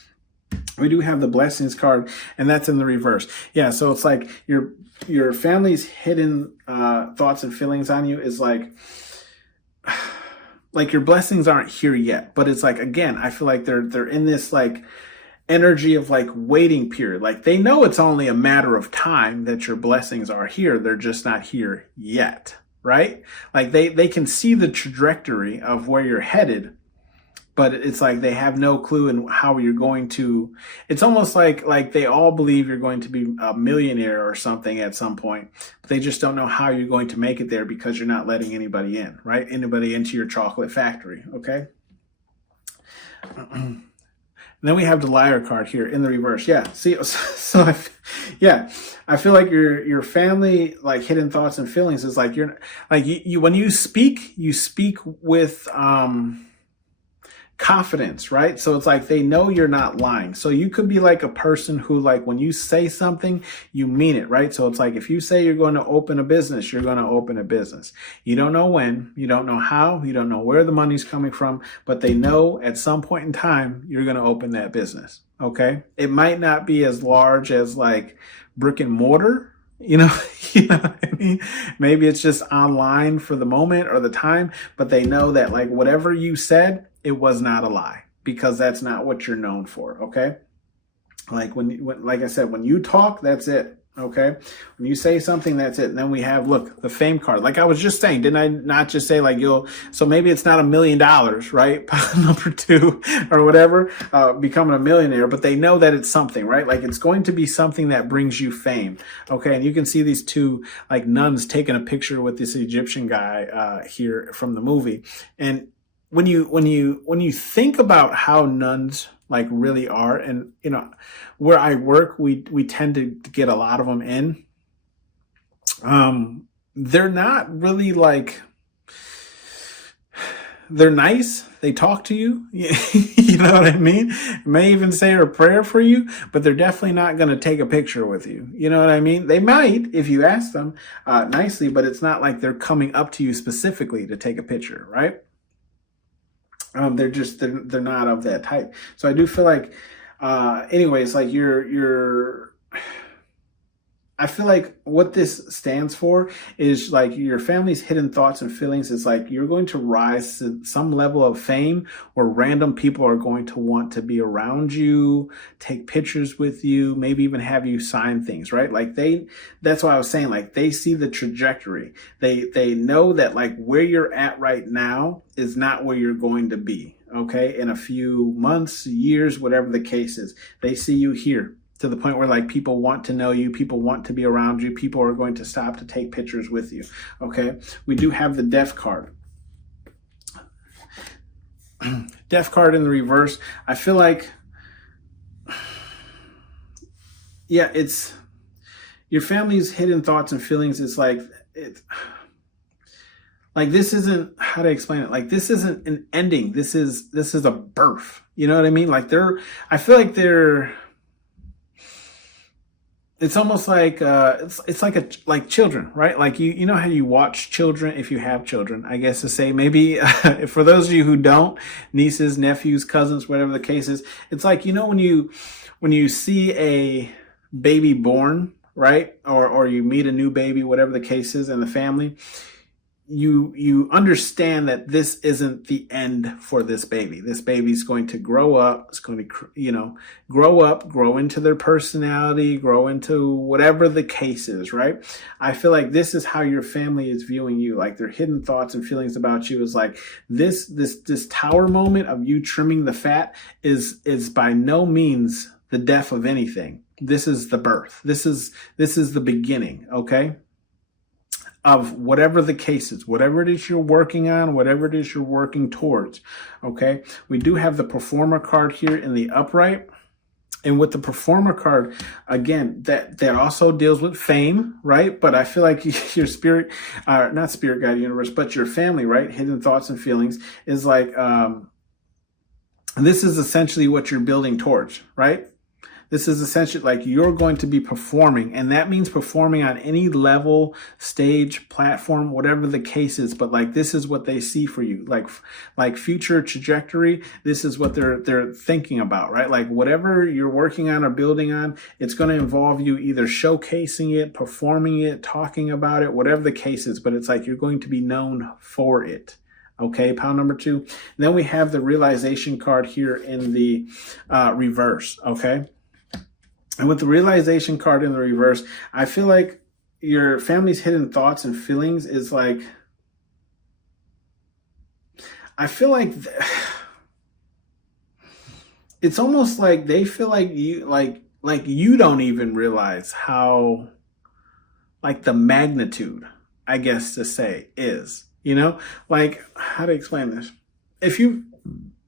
We do have the blessings card, and that's in the reverse. Yeah, so it's like your family's hidden thoughts and feelings on you is like your blessings aren't here yet. But it's like, again, I feel like they're in this like energy of like waiting period. Like they know it's only a matter of time that your blessings are here. They're just not here yet, right? Like they can see the trajectory of where you're headed, but it's like they have no clue in how you're going to. It's almost like they all believe you're going to be a millionaire or something at some point, but they just don't know how you're going to make it there because you're not letting anybody in, right? Anybody into your chocolate factory, okay? And then we have the liar card here in the reverse. Yeah. See, so I feel like your family, like hidden thoughts and feelings is like you're like you when you speak with confidence, right? So it's like they know you're not lying. So you could be like a person who, like, when you say something, you mean it, right? So it's like if you say you're going to open a business, you're going to open a business. You don't know when, you don't know how, you don't know where the money's coming from, but they know at some point in time you're going to open that business. Okay? It might not be as large as like brick and mortar, you know what I mean? Maybe it's just online for the moment or the time, but they know that like whatever you said, it was not a lie, because that's not what you're known for. Okay. Like like I said, when you talk, that's it. Okay. When you say something, that's it. And then we have, look, the fame card. Like I was just saying, didn't I not just say like so maybe it's not $1 million, right? Number 2 or whatever, becoming a millionaire, but they know that it's something, right? Like it's going to be something that brings you fame. Okay. And you can see these two like nuns taking a picture with this Egyptian guy, here from the movie. And when you think about how nuns like really are, and where I work, we tend to get a lot of them in. They're not really like, they're nice. They talk to you. You know what I mean? May even say a prayer for you, but they're definitely not going to take a picture with you. You know what I mean? They might if you ask them nicely, but it's not like they're coming up to you specifically to take a picture, right? They're not of that type. So I do feel like, anyways, like I feel like what this stands for is like your family's hidden thoughts and feelings. It's like you're going to rise to some level of fame where random people are going to want to be around you, take pictures with you, maybe even have you sign things, right? Like that's why I was saying, like they see the trajectory. They know that like where you're at right now is not where you're going to be, okay? In a few months, years, whatever the case is, they see you here, to the point where like people want to know you, people want to be around you, people are going to stop to take pictures with you. Okay. We do have the death card. Death card in the reverse. I feel like, yeah, it's your family's hidden thoughts and feelings. It's like, like this isn't, how to explain it? Like this isn't an ending. This is a birth. You know what I mean? Like I feel like it's almost like it's like children, right? Like you know how you watch children, if you have children, I guess to say, maybe for those of you who don't, nieces, nephews, cousins, whatever the case is, it's like, when you see a baby born, right? Or you meet a new baby, whatever the case is in the family, you understand that this isn't the end for this baby. This baby's going to grow up. It's going to, grow into their personality, grow into whatever the case is, right? I feel like this is how your family is viewing you. Like their hidden thoughts and feelings about you is like this tower moment of you trimming the fat is by no means the death of anything. This is the birth. This is the beginning. Okay. Of whatever the case is, whatever it is you're working on, whatever it is you're working towards. Okay. We do have the performer card here in the upright. And with the performer card, again, that also deals with fame, right? But I feel like your spirit, not spirit guide universe, but your family, right? Hidden thoughts and feelings is like, this is essentially what you're building towards, right? This is essentially like you're going to be performing, and that means performing on any level, stage, platform, whatever the case is. But like, this is what they see for you, like future trajectory. This is what they're thinking about, right? Like whatever you're working on or building on, it's going to involve you either showcasing it, performing it, talking about it, whatever the case is. But it's like you're going to be known for it. Okay, pile number 2. Then we have the realization card here in the reverse. Okay. And with the realization card in the reverse, I feel like your family's hidden thoughts and feelings is like, I feel like it's almost like they feel like you don't even realize how, like, the magnitude, I guess to say, is, like, how to explain this? If you,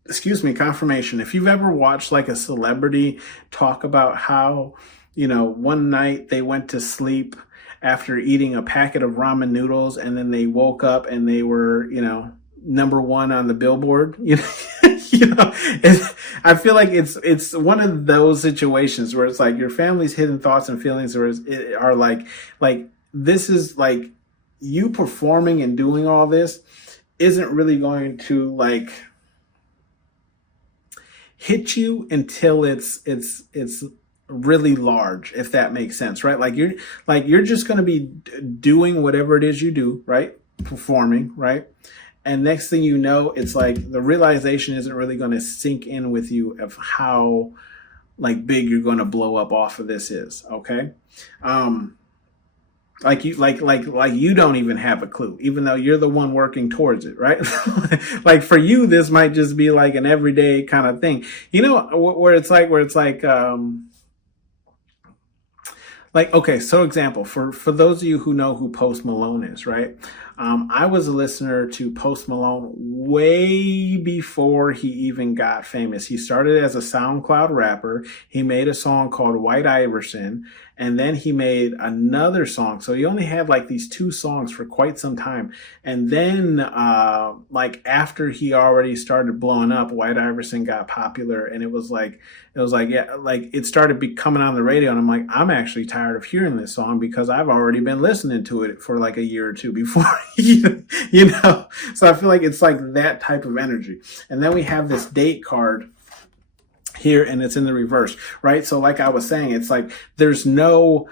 excuse me, confirmation, if you've ever watched like a celebrity talk about how, one night they went to sleep after eating a packet of ramen noodles and then they woke up and they were, number 1 on the Billboard, I feel like it's one of those situations where it's like your family's hidden thoughts and feelings are like this is like you performing and doing all this isn't really going to like hit you until it's really large, if that makes sense, right? You're just going to be doing whatever it is you do, right? Performing, right? And next thing you know, it's like the realization isn't really going to sink in with you of how like big you're going to blow up off of this is. Okay. Like you don't even have a clue, even though you're the one working towards it, right? Like for you, this might just be like an everyday kind of thing, where it's like, okay, so example, for those of you who know who Post Malone is, right? I was a listener to Post Malone way before he even got famous. He started as a SoundCloud rapper. He made a song called White Iverson, and then he made another song. So he only had like these 2 songs for quite some time. And then, like after he already started blowing up, White Iverson got popular, and it was like, yeah, like it started coming on the radio, and I'm like, I'm actually tired of hearing this song because I've already been listening to it for like a year or 2 before, So I feel like it's like that type of energy. And then we have this date card here, and it's in the reverse, right? So like I was saying, it's like there's no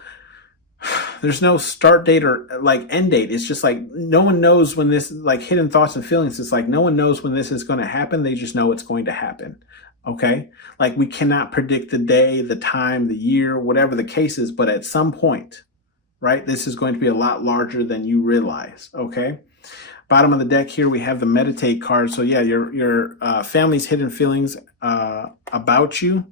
start date or like end date. It's just like no one knows when this, like hidden thoughts and feelings, it's like no one knows when this is going to happen. They just know it's going to happen. Okay. Like we cannot predict the day, the time, the year, whatever the case is, but at some point, right, this is going to be a lot larger than you realize. Okay. Bottom of the deck here, we have the meditate card. So yeah, your family's hidden feelings about you,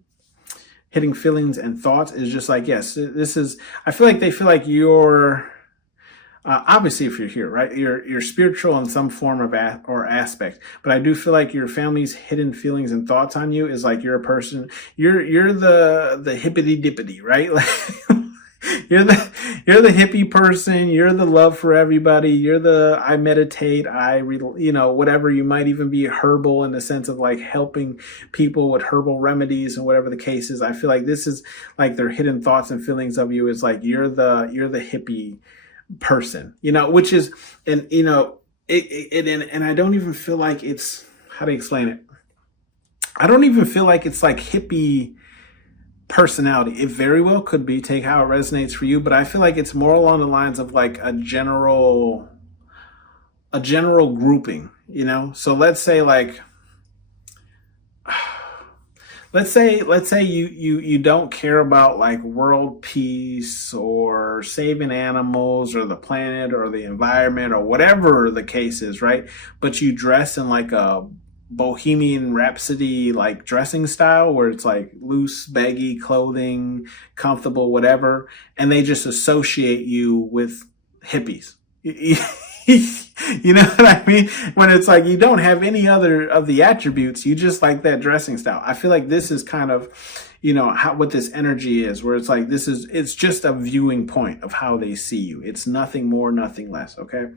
hidden feelings and thoughts is just like, yes, this is, I feel like they feel like you're, obviously if you're here, right, you're spiritual in some form of or aspect, but I do feel like your family's hidden feelings and thoughts on you is like you're a person, you're the hippity dippity, right? Like, you're the hippie person. You're the love for everybody. You're the I meditate. I read, whatever. You might even be herbal in the sense of like helping people with herbal remedies and whatever the case is. I feel like this is like their hidden thoughts and feelings of you is like you're the hippie person, which is and and I don't even feel like it's, how to explain it. I don't even feel like it's like hippie personality. It very well could be, take how it resonates for you, but I feel like it's more along the lines of like a general grouping, so let's say like let's say you don't care about like world peace or saving animals or the planet or the environment or whatever the case is, right? But you dress in like a Bohemian Rhapsody like dressing style where it's like loose, baggy clothing, comfortable, whatever, and they just associate you with hippies. You know what I mean? When it's like you don't have any other of the attributes, you just like that dressing style. I feel like this is kind of, what this energy is, where it's like it's just a viewing point of how they see you. It's nothing more, nothing less. Okay.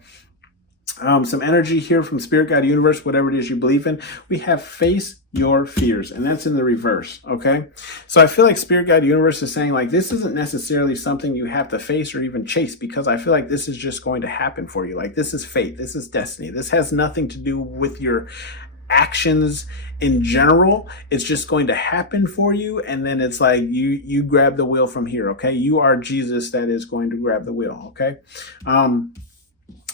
Some energy here from Spirit Guide Universe, whatever it is you believe in. We have face your fears, and that's in the reverse. Okay. So I feel like Spirit Guide Universe is saying like, this isn't necessarily something you have to face or even chase, because I feel like this is just going to happen for you. Like this is fate. This is destiny. This has nothing to do with your actions in general. It's just going to happen for you. And then it's like, you grab the wheel from here. Okay. You are Jesus that is going to grab the wheel. Okay.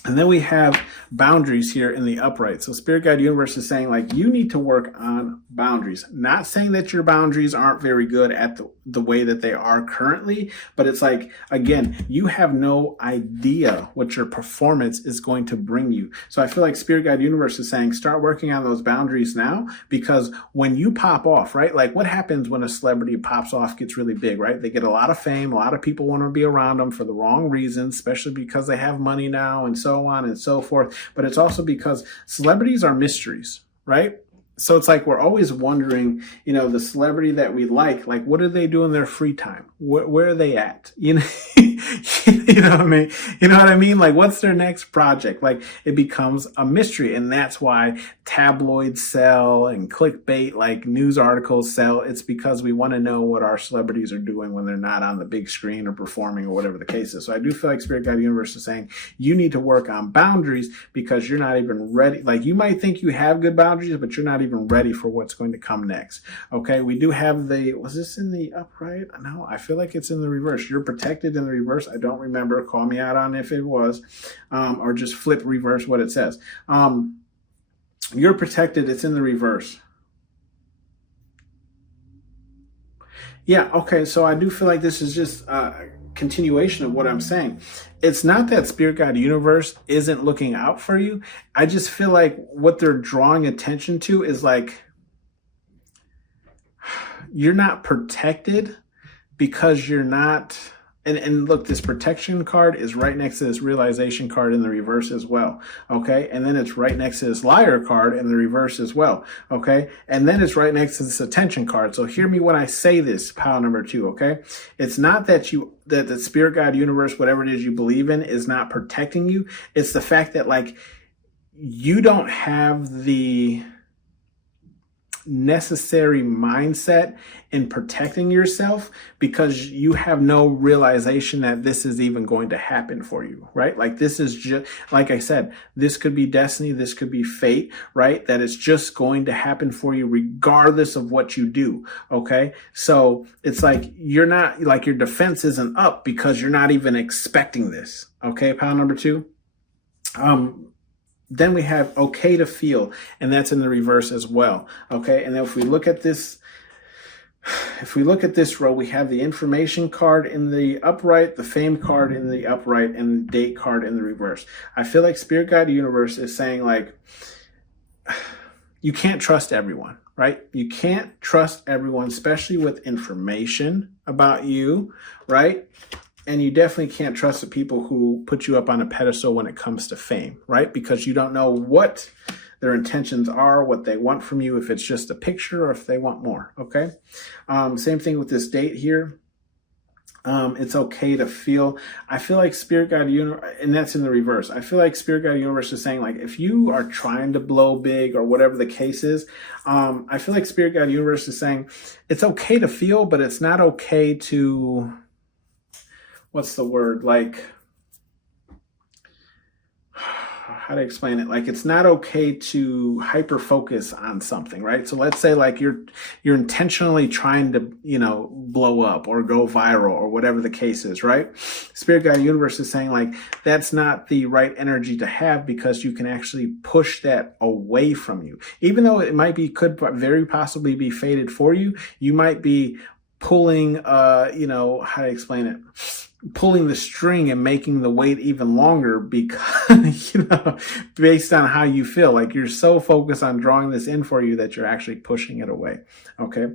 And then we have boundaries here in the upright. So Spirit Guide Universe is saying like you need to work on boundaries. Not saying that your boundaries aren't very good at the way that they are currently, but it's like, again, you have no idea what your performance is going to bring you. So I feel like Spirit Guide Universe is saying start working on those boundaries now, because when you pop off, right? Like what happens when a celebrity pops off, gets really big, right? They get a lot of fame. A lot of people want to be around them for the wrong reasons, especially because they have money now and so on and so forth. But it's also because celebrities are mysteries, right? So it's like we're always wondering, the celebrity that we like what do they do in their free time? Where are they at? You know, you know what I mean? You know what I mean? Like, what's their next project? Like, it becomes a mystery, and that's why tabloids sell and clickbait, like news articles sell. It's because we want to know what our celebrities are doing when they're not on the big screen or performing or whatever the case is. So I do feel like Spirit Guide Universe is saying you need to work on boundaries because you're not even ready. Like, you might think you have good boundaries, but you're not even ready for what's going to come next. Okay, we do have was this in the upright? No, I feel like it's in the reverse. You're protected in the reverse. I don't remember. Call me out on if it was, or just flip reverse what it says. You're protected. It's in the reverse. Yeah, okay, so I do feel like this is just a continuation of what I'm saying. It's not that Spirit Guide Universe isn't looking out for you. I just feel like what they're drawing attention to is like, you're not protected because you're not, and look, this protection card is right next to this realization card in the reverse as well, okay? And then it's right next to this liar card in the reverse as well, okay? And then it's right next to this attention card. So hear me when I say this, pile number 2, okay? It's not that that the Spirit Guide Universe, whatever it is you believe in, is not protecting you. It's the fact that, like, you don't have the necessary mindset in protecting yourself because you have no realization that this is even going to happen for you, right? Like, this is just, like I said, this could be destiny, this could be fate, right? That it's just going to happen for you regardless of what you do, okay? So it's like, you're not, like, your defense isn't up because you're not even expecting this, okay, pile number 2? Then we have okay to feel, and that's in the reverse as well. Okay, and then if we look at this row, we have the information card in the upright, the fame card in the upright, and the date card in the reverse. I feel like Spirit Guide Universe is saying, like, you can't trust everyone, right? You can't trust everyone, especially with information about you, right? And you definitely can't trust the people who put you up on a pedestal when it comes to fame, right? Because you don't know what their intentions are, what they want from you, if it's just a picture or if they want more, okay? Same thing with this date here. It's okay to feel. I feel like Spirit Guide Universe, and that's in the reverse. I feel like Spirit Guide Universe is saying, like, if you are trying to blow big or whatever the case is, I feel like Spirit Guide Universe is saying it's okay to feel, but it's not okay to, what's the word? Like, how to explain it? Like, it's not okay to hyper focus on something, right? So let's say, like, you're intentionally trying to, blow up or go viral or whatever the case is, right? Spirit Guide Universe is saying, like, that's not the right energy to have because you can actually push that away from you. Even though it could very possibly be fated for you, you might be pulling, how to explain it? Pulling the string and making the weight even longer because, based on how you feel. Like, you're so focused on drawing this in for you that you're actually pushing it away. Okay.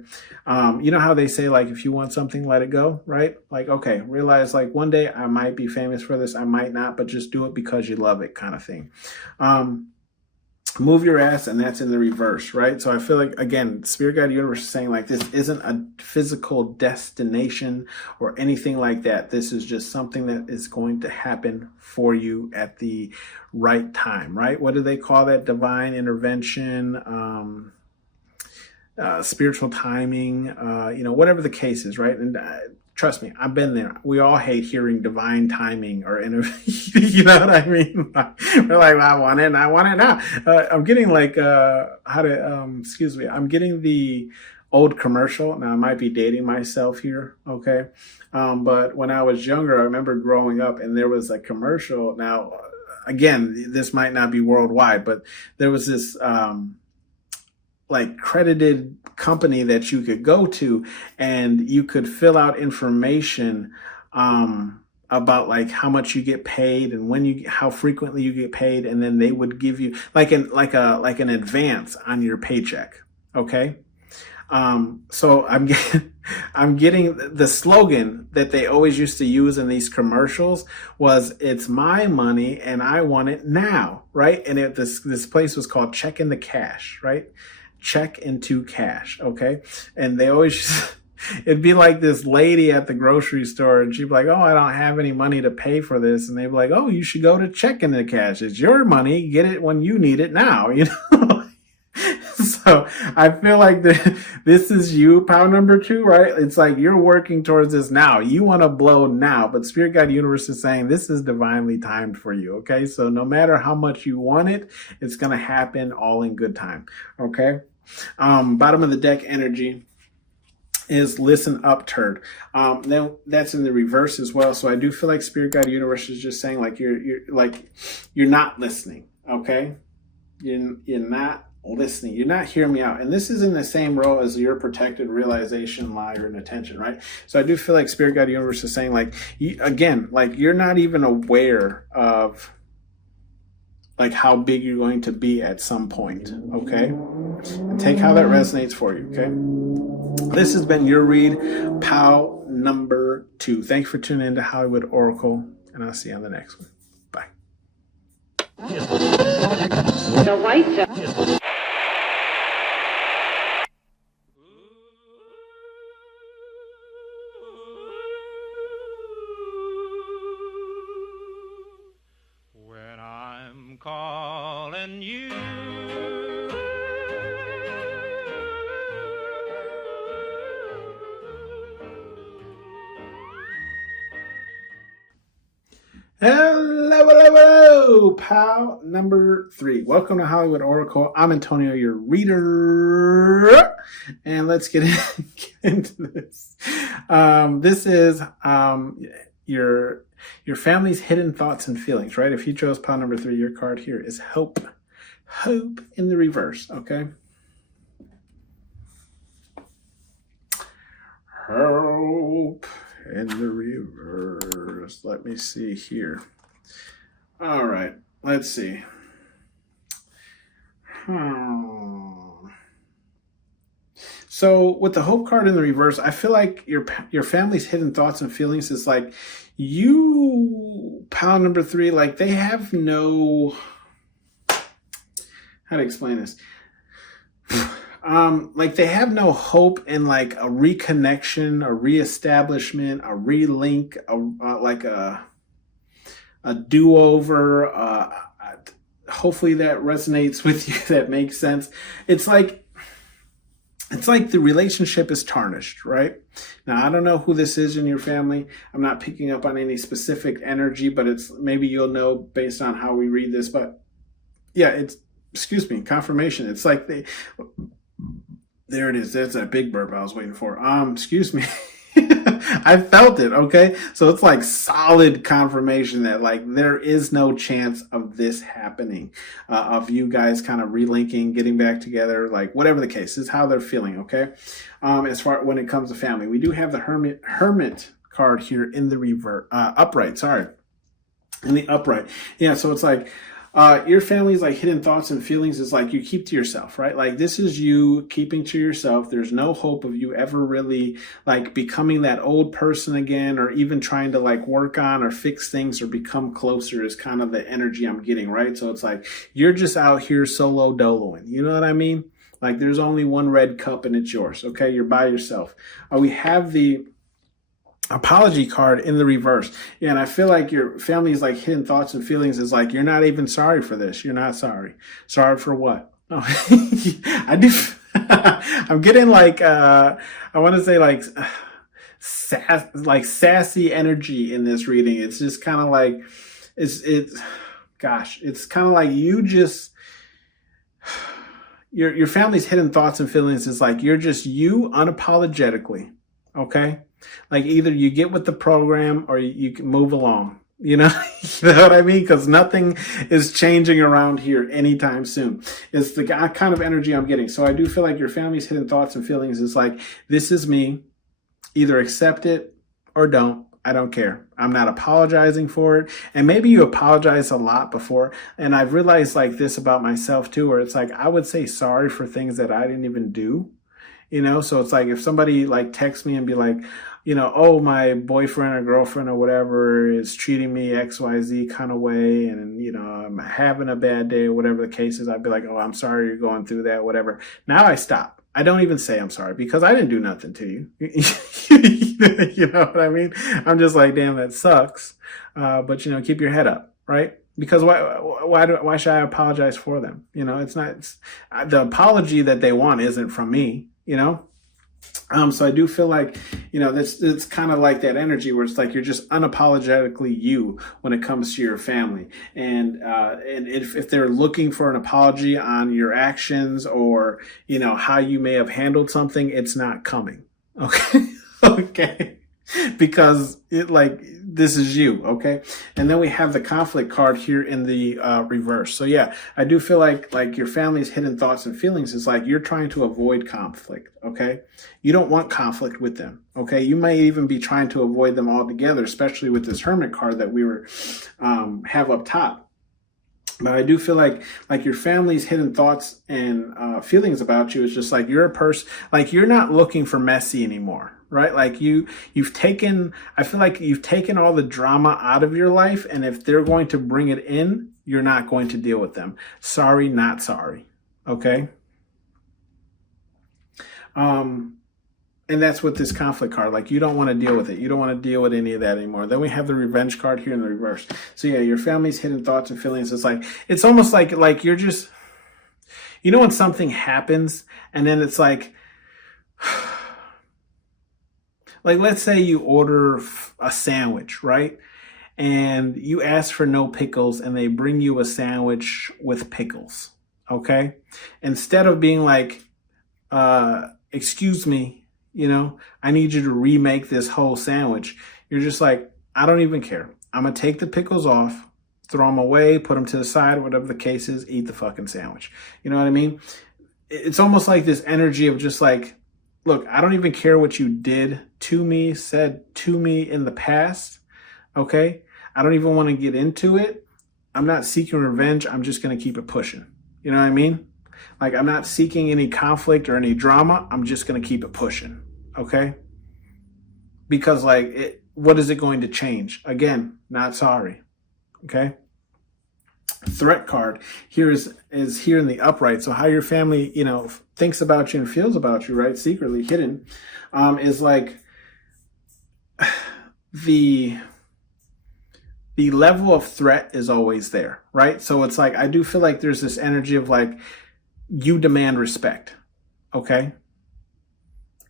You know how they say, like, if you want something, let it go, right? Like, okay, realize, like, one day I might be famous for this, I might not, but just do it because you love it, kind of thing. Move your ass, and that's in the reverse, right? So I feel like, again, Spirit Guide Universe is saying, like, this isn't a physical destination or anything like that. This is just something that is going to happen for you at the right time, right? What do they call that? Divine intervention, spiritual timing, whatever the case is, right? And trust me, I've been there. We all hate hearing divine timing or you know what I mean? We're like, well, I want it and I want it now. I'm getting like, I'm getting the old commercial. Now, I might be dating myself here, okay? But when I was younger, I remember growing up and there was a commercial. Now, again, this might not be worldwide, but there was this like credited company that you could go to, and you could fill out information about like how much you get paid and how frequently you get paid, and then they would give you like an advance on your paycheck. Okay. So I'm getting the slogan that they always used to use in these commercials was, "It's my money and I want it now," right? And this place was called Check into Cash, right? Check into Cash. Okay. And they always, it'd be like this lady at the grocery store, and she'd be like, "Oh, I don't have any money to pay for this." And they'd be like, "Oh, you should go to Check into Cash. It's your money. Get it when you need it now," you know? So I feel like this is you, pound number 2, right? It's like you're working towards this now. You want to blow now, but Spirit Guide Universe is saying this is divinely timed for you, okay? So no matter how much you want it, it's going to happen all in good time, okay? Bottom of the deck energy is listen up, turd. Then that's in the reverse as well. So I do feel like Spirit Guide Universe is just saying like you're not listening, okay? You're not listening. You're not hearing me out. And this is in the same row as your protected realization, lie, or attention, right? So I do feel like Spirit Guide Universe is saying like, like you're not even aware of like how big you're going to be at some point, okay? And take how that resonates for you, okay? This has been your read, POW number 2. Thanks for tuning in to Hollywood Oracle, and I'll see you on the next one. Bye. The white When I'm calling you, Hello, POW number 3. Welcome to Hollywood Oracle. I'm Antonio, your reader, and let's get into this. This is your family's hidden thoughts and feelings, right? If you chose POW number 3, your card here is hope. Hope in the reverse, okay? Hope in the reverse. Let me see here. All right, let's see. So with the hope card in the reverse, I feel like your family's hidden thoughts and feelings is like you, POW number 3, like they have no, how to explain this? Like they have no hope in like a reconnection, a reestablishment, a relink, like a do-over. Hopefully that resonates with you. That makes sense. It's like the relationship is tarnished, right? Now, I don't know who this is in your family. I'm not picking up on any specific energy, but it's maybe you'll know based on how we read this. But yeah, it's, excuse me, confirmation. It's like there it is. That's that big burp I was waiting for. Excuse me. I felt it, okay? So it's like solid confirmation that like there is no chance of this happening, of you guys kind of relinking, getting back together, like whatever the case is, how they're feeling, okay? As far when it comes to family, we do have the Hermit card here in the upright, sorry. In the upright. Yeah, so it's like your family's like hidden thoughts and feelings is like you keep to yourself, right? Like this is you keeping to yourself. There's no hope of you ever really like becoming that old person again, or even trying to like work on or fix things or become closer is kind of the energy I'm getting, right? So it's like you're just out here solo doloing. You know what I mean? Like there's only one red cup and it's yours, okay? You're by yourself. We have the apology card in the reverse. Yeah, and I feel like your family's like hidden thoughts and feelings is like you're not even sorry for this. You're not sorry. Sorry for what? Oh, I do. I'm getting like I want to say like sassy energy in this reading. It's just kind of like it's kind of like you just your family's hidden thoughts and feelings is like you're just you unapologetically, okay? Like either you get with the program or you can move along. You know, you know what I mean? Because nothing is changing around here anytime soon. It's the kind of energy I'm getting. So I do feel like your family's hidden thoughts and feelings is like, this is me. Either accept it or don't. I don't care. I'm not apologizing for it. And maybe you apologized a lot before. And I've realized like this about myself too, where it's like, I would say sorry for things that I didn't even do. You know, so it's like if somebody like texts me and be like, you know, oh, my boyfriend or girlfriend or whatever is treating me XYZ kind of way, and you know, I'm having a bad day or whatever the case is, I'd be like, oh, I'm sorry you're going through that, whatever. Now I stop. I don't even say I'm sorry because I didn't do nothing to you. You know what I mean? I'm just like, damn, that sucks. But you know, keep your head up, right? Because why should I apologize for them? You know, the apology that they want isn't from me. You know, so I do feel like, you know, it's kind of like that energy where it's like you're just unapologetically you when it comes to your family, and if they're looking for an apology on your actions or you know how you may have handled something, it's not coming. Okay, okay. Because it like this is you, okay? And then we have the conflict card here in the reverse. So yeah, I do feel like your family's hidden thoughts and feelings is like you're trying to avoid conflict, okay? You don't want conflict with them, okay? You may even be trying to avoid them altogether, especially with this Hermit card that we were have up top. But I do feel like your family's hidden thoughts and feelings about you is just like you're a person, like you're not looking for messy anymore, right? Like I feel like you've taken all the drama out of your life, and if they're going to bring it in, you're not going to deal with them. Sorry, not sorry. Okay. And that's with this conflict card. Like you don't want to deal with it. You don't want to deal with any of that anymore. Then we have the revenge card here in the reverse. So yeah, your family's hidden thoughts and feelings. It's almost like you're just, you know, when something happens and then it's like let's say you order a sandwich, right? And you ask for no pickles and they bring you a sandwich with pickles. Okay. Instead of being like, excuse me, you know, I need you to remake this whole sandwich. You're just like, I don't even care. I'm going to take the pickles off, throw them away, put them to the side, whatever the case is, eat the fucking sandwich. You know what I mean? It's almost like this energy of just like, look, I don't even care what you did to me, said to me in the past. Okay. I don't even want to get into it. I'm not seeking revenge. I'm just going to keep it pushing. You know what I mean? Like, I'm not seeking any conflict or any drama. I'm just going to keep it pushing. Okay? Because, like, what is it going to change? Again, not sorry. Okay? Threat card here is here in the upright. So how your family, you know, thinks about you and feels about you, right? Secretly hidden, is like the level of threat is always there, right? So it's like, I do feel like there's this energy of like, you demand respect, okay?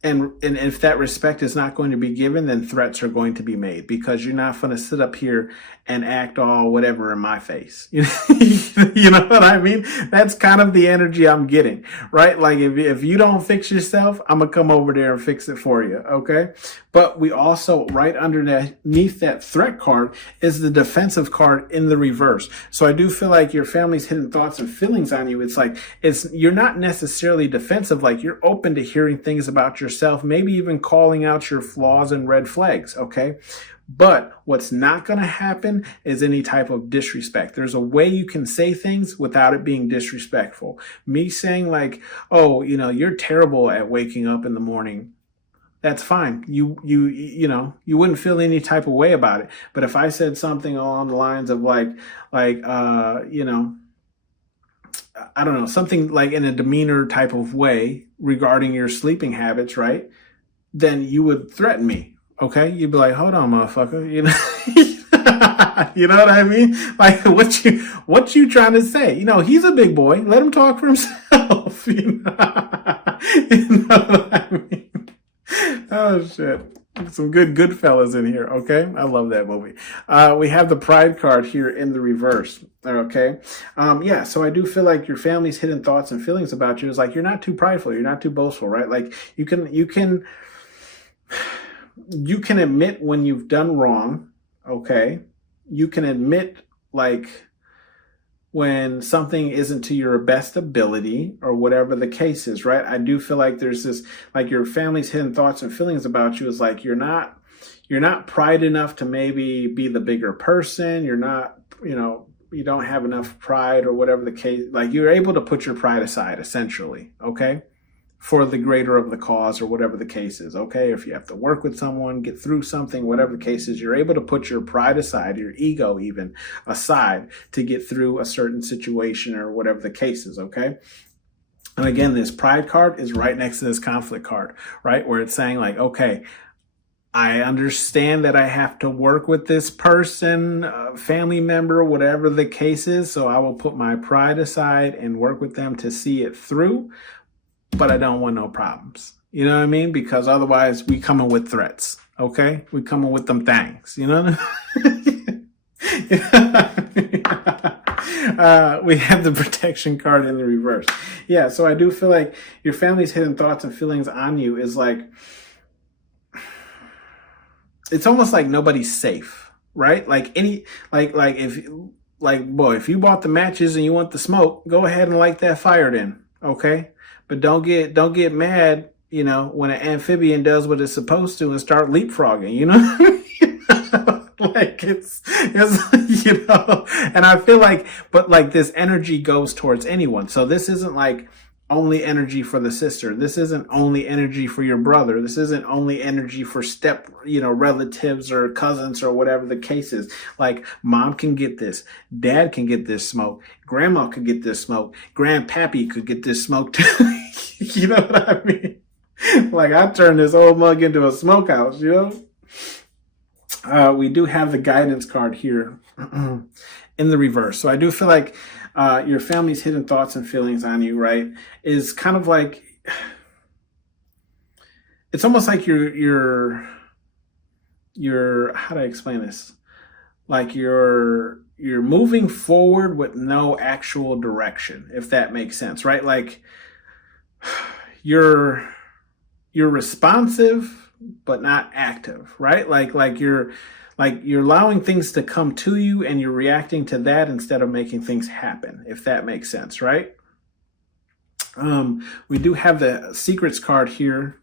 And if that respect is not going to be given, then threats are going to be made because you're not going to sit up here and act all whatever in my face. You know what I mean? That's kind of the energy I'm getting, right? Like if you don't fix yourself, I'm going to come over there and fix it for you, okay? But we also, right underneath that threat card is the defensive card in the reverse. So I do feel like your family's hidden thoughts and feelings on you. It's like, you're not necessarily defensive. Like you're open to hearing things about yourself, maybe even calling out your flaws and red flags. Okay. But what's not going to happen is any type of disrespect. There's a way you can say things without it being disrespectful. Me saying like, oh, you know, you're terrible at waking up in the morning. That's fine. You know, you wouldn't feel any type of way about it. But if I said something along the lines of like, you know, I don't know, something like in a demeanor type of way regarding your sleeping habits, right? Then you would threaten me. Okay. You'd be like, hold on, motherfucker. You know, you know what I mean? Like what you trying to say? You know, he's a big boy. Let him talk for himself. You know what I mean? Oh shit. Some good fellas in here, okay? I love that movie. We have the pride card here in the reverse, okay? Yeah, so I do feel like your family's hidden thoughts and feelings about you is like you're not too prideful, you're not too boastful, right? Like you can admit when you've done wrong, okay? you can admit like when something isn't to your best ability or whatever the case is, right? I do feel like there's this, like your family's hidden thoughts and feelings about you is like you're not pride enough to maybe be the bigger person. You're not, you don't have enough pride or whatever the case. Like you're able to put your pride aside essentially, okay? For the greater of the cause or whatever the case is, okay? If you have to work with someone, get through something, whatever the case is, you're able to put your pride aside, your ego even aside to get through a certain situation or whatever the case is, okay? And again, this pride card is right next to this conflict card, right? Where it's saying like, okay, I understand that I have to work with this person, family member, whatever the case is. So I will put my pride aside and work with them to see it through. But I don't want no problems. You know what I mean? Because otherwise we coming with threats. Okay? We coming with them things. You know what I mean? We have the protection card in the reverse. Yeah, so I do feel like your family's hidden thoughts and feelings on you is like, it's almost like nobody's safe, right? Like if you bought the matches and you want the smoke, go ahead and light that fire then, okay? But don't get mad, when an amphibian does what it's supposed to and start leapfrogging, like it's and I feel like, but like this energy goes towards anyone. So this isn't like only energy for the sister. This isn't only energy for your brother. This isn't only energy for relatives or cousins or whatever the case is. Like mom can get this, dad can get this smoke, grandma could get this smoke, grandpappy could get this smoke too. You know what I mean? Like I turned this old mug into a smokehouse, we do have the guidance card here in the reverse. So I do feel like your family's hidden thoughts and feelings on you, right, is kind of like, it's almost like you're how do I explain this? Like you're moving forward with no actual direction, if that makes sense, right? Like you're responsive but not active, right? Like you're allowing things to come to you and you're reacting to that instead of making things happen, if that makes sense, right? We do have the secrets card here.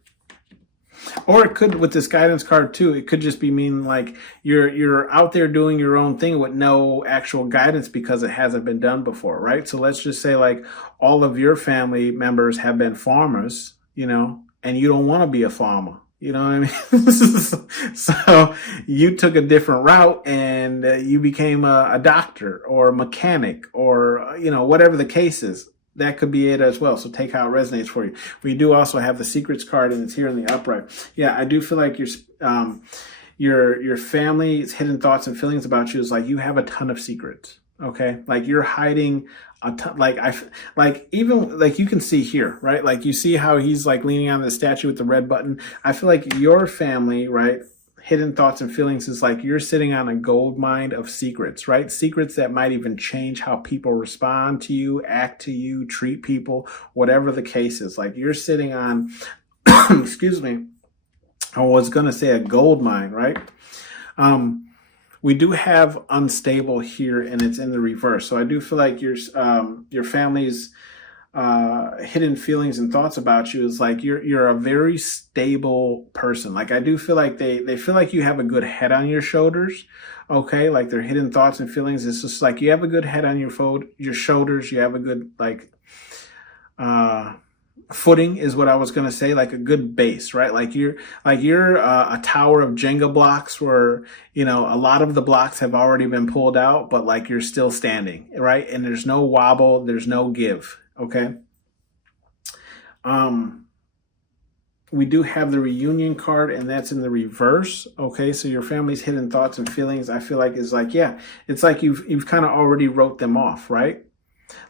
Or it could, with this guidance card too, it could just be mean like you're out there doing your own thing with no actual guidance because it hasn't been done before, right? So let's just say like all of your family members have been farmers, and you don't want to be a farmer. You know what I mean? So you took a different route and you became a doctor or a mechanic or, whatever the case is. That could be it as well. So take how it resonates for you. We do also have the secrets card and it's here in the upright. Yeah, I do feel like your family's hidden thoughts and feelings about you is like you have a ton of secrets. Okay? Like you're hiding a ton, even you can see here, right? Like you see how he's like leaning on the statue with the red button. I feel like your family, right? Hidden thoughts and feelings is like you're sitting on a gold mine of secrets, right? Secrets that might even change how people respond to you, act to you, treat people, whatever the case is. Like you're sitting on, excuse me, I was going to say a gold mine, right? We do have unstable here and it's in the reverse. So I do feel like your family's hidden feelings and thoughts about you is like you're a very stable person. Like I do feel like they feel like you have a good head on your shoulders. Okay, like their hidden thoughts and feelings. It's just like you have a good head on your shoulders. You have a good footing is what I was gonna say, like a good base, right? Like you're a tower of Jenga blocks where a lot of the blocks have already been pulled out, but like you're still standing, right? And there's no wobble, there's no give. Okay. We do have the reunion card and that's in the reverse. Okay. So your family's hidden thoughts and feelings, I feel like is like, yeah, it's like you've kind of already wrote them off, right?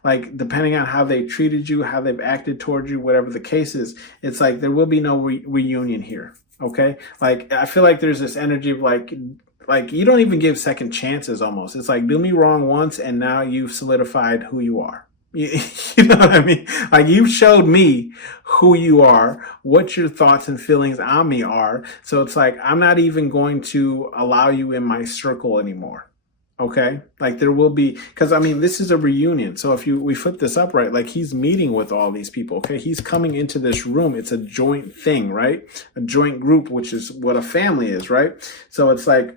Like depending on how they treated you, how they've acted towards you, whatever the case is, it's like there will be no reunion here. Okay. Like I feel like there's this energy of like you don't even give second chances almost. It's like do me wrong once and now you've solidified who you are. You know what I mean? Like you've showed me who you are, what your thoughts and feelings on me are. So it's like, I'm not even going to allow you in my circle anymore. Okay, like there will be, because I mean this is a reunion. So if we flip this up, right, like he's meeting with all these people. Okay, he's coming into this room. It's a joint thing, right? A joint group, which is what a family is, right? So it's like,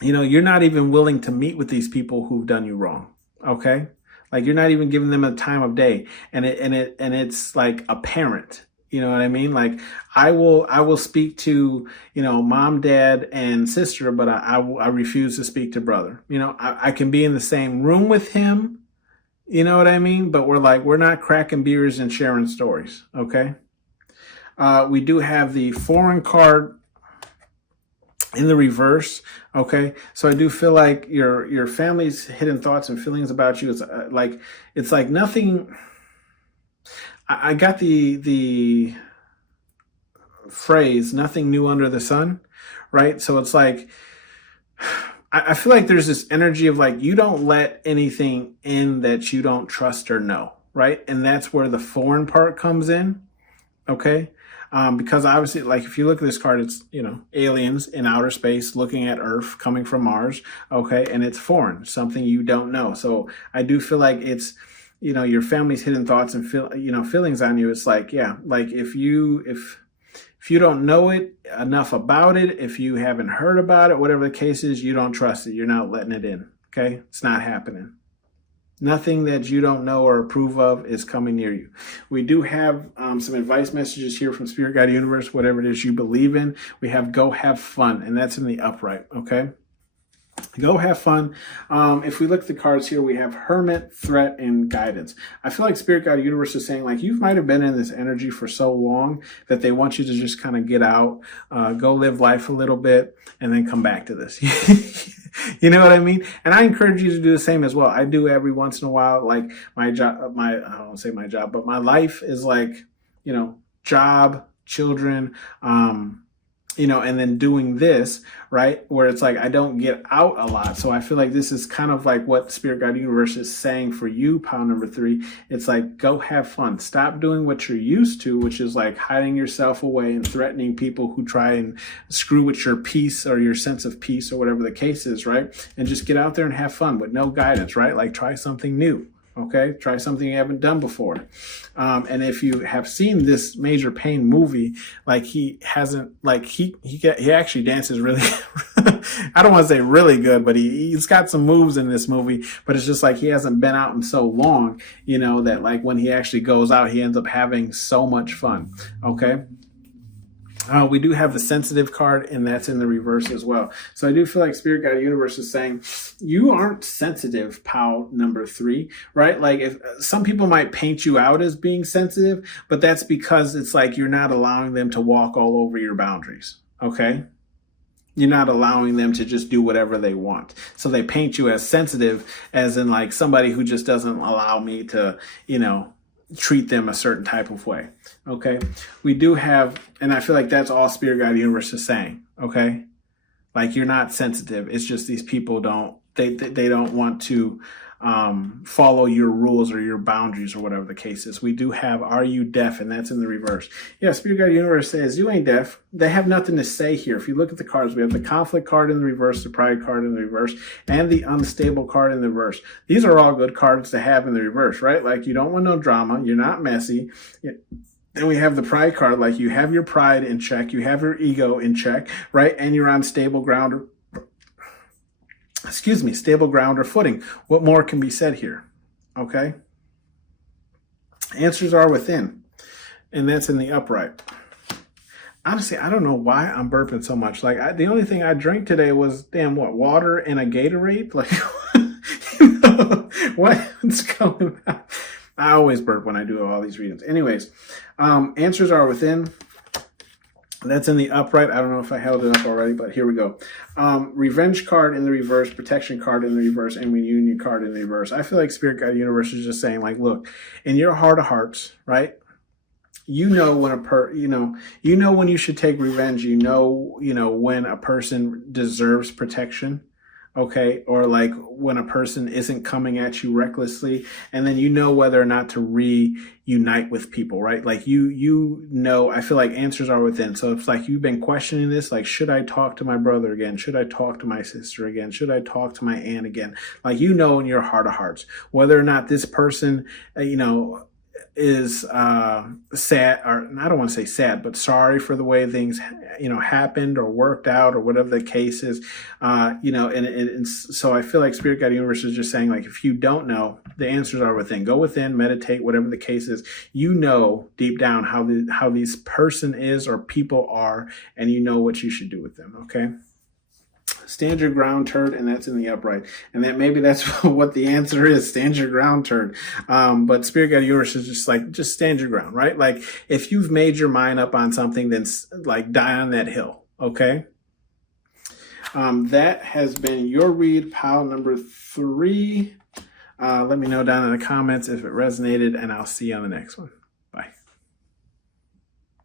you're not even willing to meet with these people who've done you wrong. Okay, like you're not even giving them a time of day, and it's like apparent. You know what I mean? Like I will speak to, mom, dad, and sister, but I refuse to speak to brother. I can be in the same room with him. You know what I mean? But we're not cracking beers and sharing stories. Okay. We do have the foreign card in the reverse. Okay. So I do feel like your family's hidden thoughts and feelings about you. It's like nothing. I got the phrase, nothing new under the sun, right? So it's like, I feel like there's this energy of like, you don't let anything in that you don't trust or know, right? And that's where the foreign part comes in, okay? Because obviously, like if you look at this card, it's, aliens in outer space looking at Earth coming from Mars, okay? And it's foreign, something you don't know. So I do feel like it's, your family's hidden thoughts and feelings on you. It's like, yeah, like if you don't know it enough about it, if you haven't heard about it, whatever the case is, you don't trust it. You're not letting it in. Okay. It's not happening. Nothing that you don't know or approve of is coming near you. We do have some advice messages here from Spirit Guide Universe, whatever it is you believe in. We have go have fun, and that's in the upright. Okay. Go have fun. If we look at the cards here, we have Hermit, Threat, and Guidance. I feel like Spirit Guide Universe is saying like you might have been in this energy for so long that they want you to just kind of get out, go live life a little bit, and then come back to this. You know what I mean? And I encourage you to do the same as well. I do every once in a while. Like my job, I don't want to say my job, but my life is like, job, children, and then doing this, right? Where it's like, I don't get out a lot. So I feel like this is kind of like what Spirit Guide Universe is saying for you, pile number 3. It's like, go have fun. Stop doing what you're used to, which is like hiding yourself away and threatening people who try and screw with your peace or your sense of peace or whatever the case is, right? And just get out there and have fun with no guidance, right? Like try something new. Okay, try something you haven't done before. And if you have seen this Major Pain movie, like he hasn't, like he actually dances really, I don't want to say really good, but he's got some moves in this movie, but it's just like he hasn't been out in so long, that like when he actually goes out, he ends up having so much fun. Okay. We do have the sensitive card, and that's in the reverse as well. So I do feel like Spirit Guide Universe is saying you aren't sensitive, pal number 3, right? Like if some people might paint you out as being sensitive, but that's because it's like you're not allowing them to walk all over your boundaries. Okay. You're not allowing them to just do whatever they want. So they paint you as sensitive, as in like somebody who just doesn't allow me to, treat them a certain type of way. Okay. We do have, and I feel like that's all Spirit Guide Universe is saying. Okay. Like you're not sensitive. It's just these people they don't want to follow your rules or your boundaries or whatever the case is. We do have, are you deaf? And that's in the reverse. Yeah, Spirit Guide Universe says you ain't deaf. They have nothing to say here. If you look at the cards, we have the conflict card in the reverse, the pride card in the reverse, and the unstable card in the reverse. These are all good cards to have in the reverse, right? Like you don't want no drama. You're not messy. Then we have the pride card, like you have your pride in check, you have your ego in check, right? And you're on stable ground stable ground or footing. What more can be said here? Okay. Answers are within, and that's in the upright. Honestly, I don't know why I'm burping so much. Like the only thing I drank today was water and a Gatorade. Like, what's going on? I always burp when I do all these readings. Anyways, answers are within. That's in the upright. I don't know if I held it up already, but here we go. Revenge card in the reverse, protection card in the reverse, and reunion card in the reverse. I feel like Spirit Guide Universe is just saying, like, look, in your heart of hearts, right? When when you should take revenge. When a person deserves protection. okay? Or like when a person isn't coming at you recklessly, and then you know whether or not to reunite with people, right? Like you know, I feel like answers are within. So it's like you've been questioning this, like, should I talk to my brother again? Should I talk to my sister again? Should I talk to my aunt again? Like, you know, in your heart of hearts, whether or not this person, is sad, or I don't want to say sad, but sorry for the way things happened or worked out or whatever the case is. And so I feel like Spirit Guide Universe is just saying, like, if you don't know, the answers are within. Go within, meditate, whatever the case is. You know deep down how these person is or people are, and you know what you should do with them. Okay. Stand your ground, turd, and that's in the upright. And that maybe that's what the answer is. Stand your ground, turd. But Spirit Guide Universe is just like, just stand your ground, right? Like, if you've made your mind up on something, then like die on that hill. Okay. That has been your read, pile number 3. Let me know down in the comments if it resonated, and I'll see you on the next one.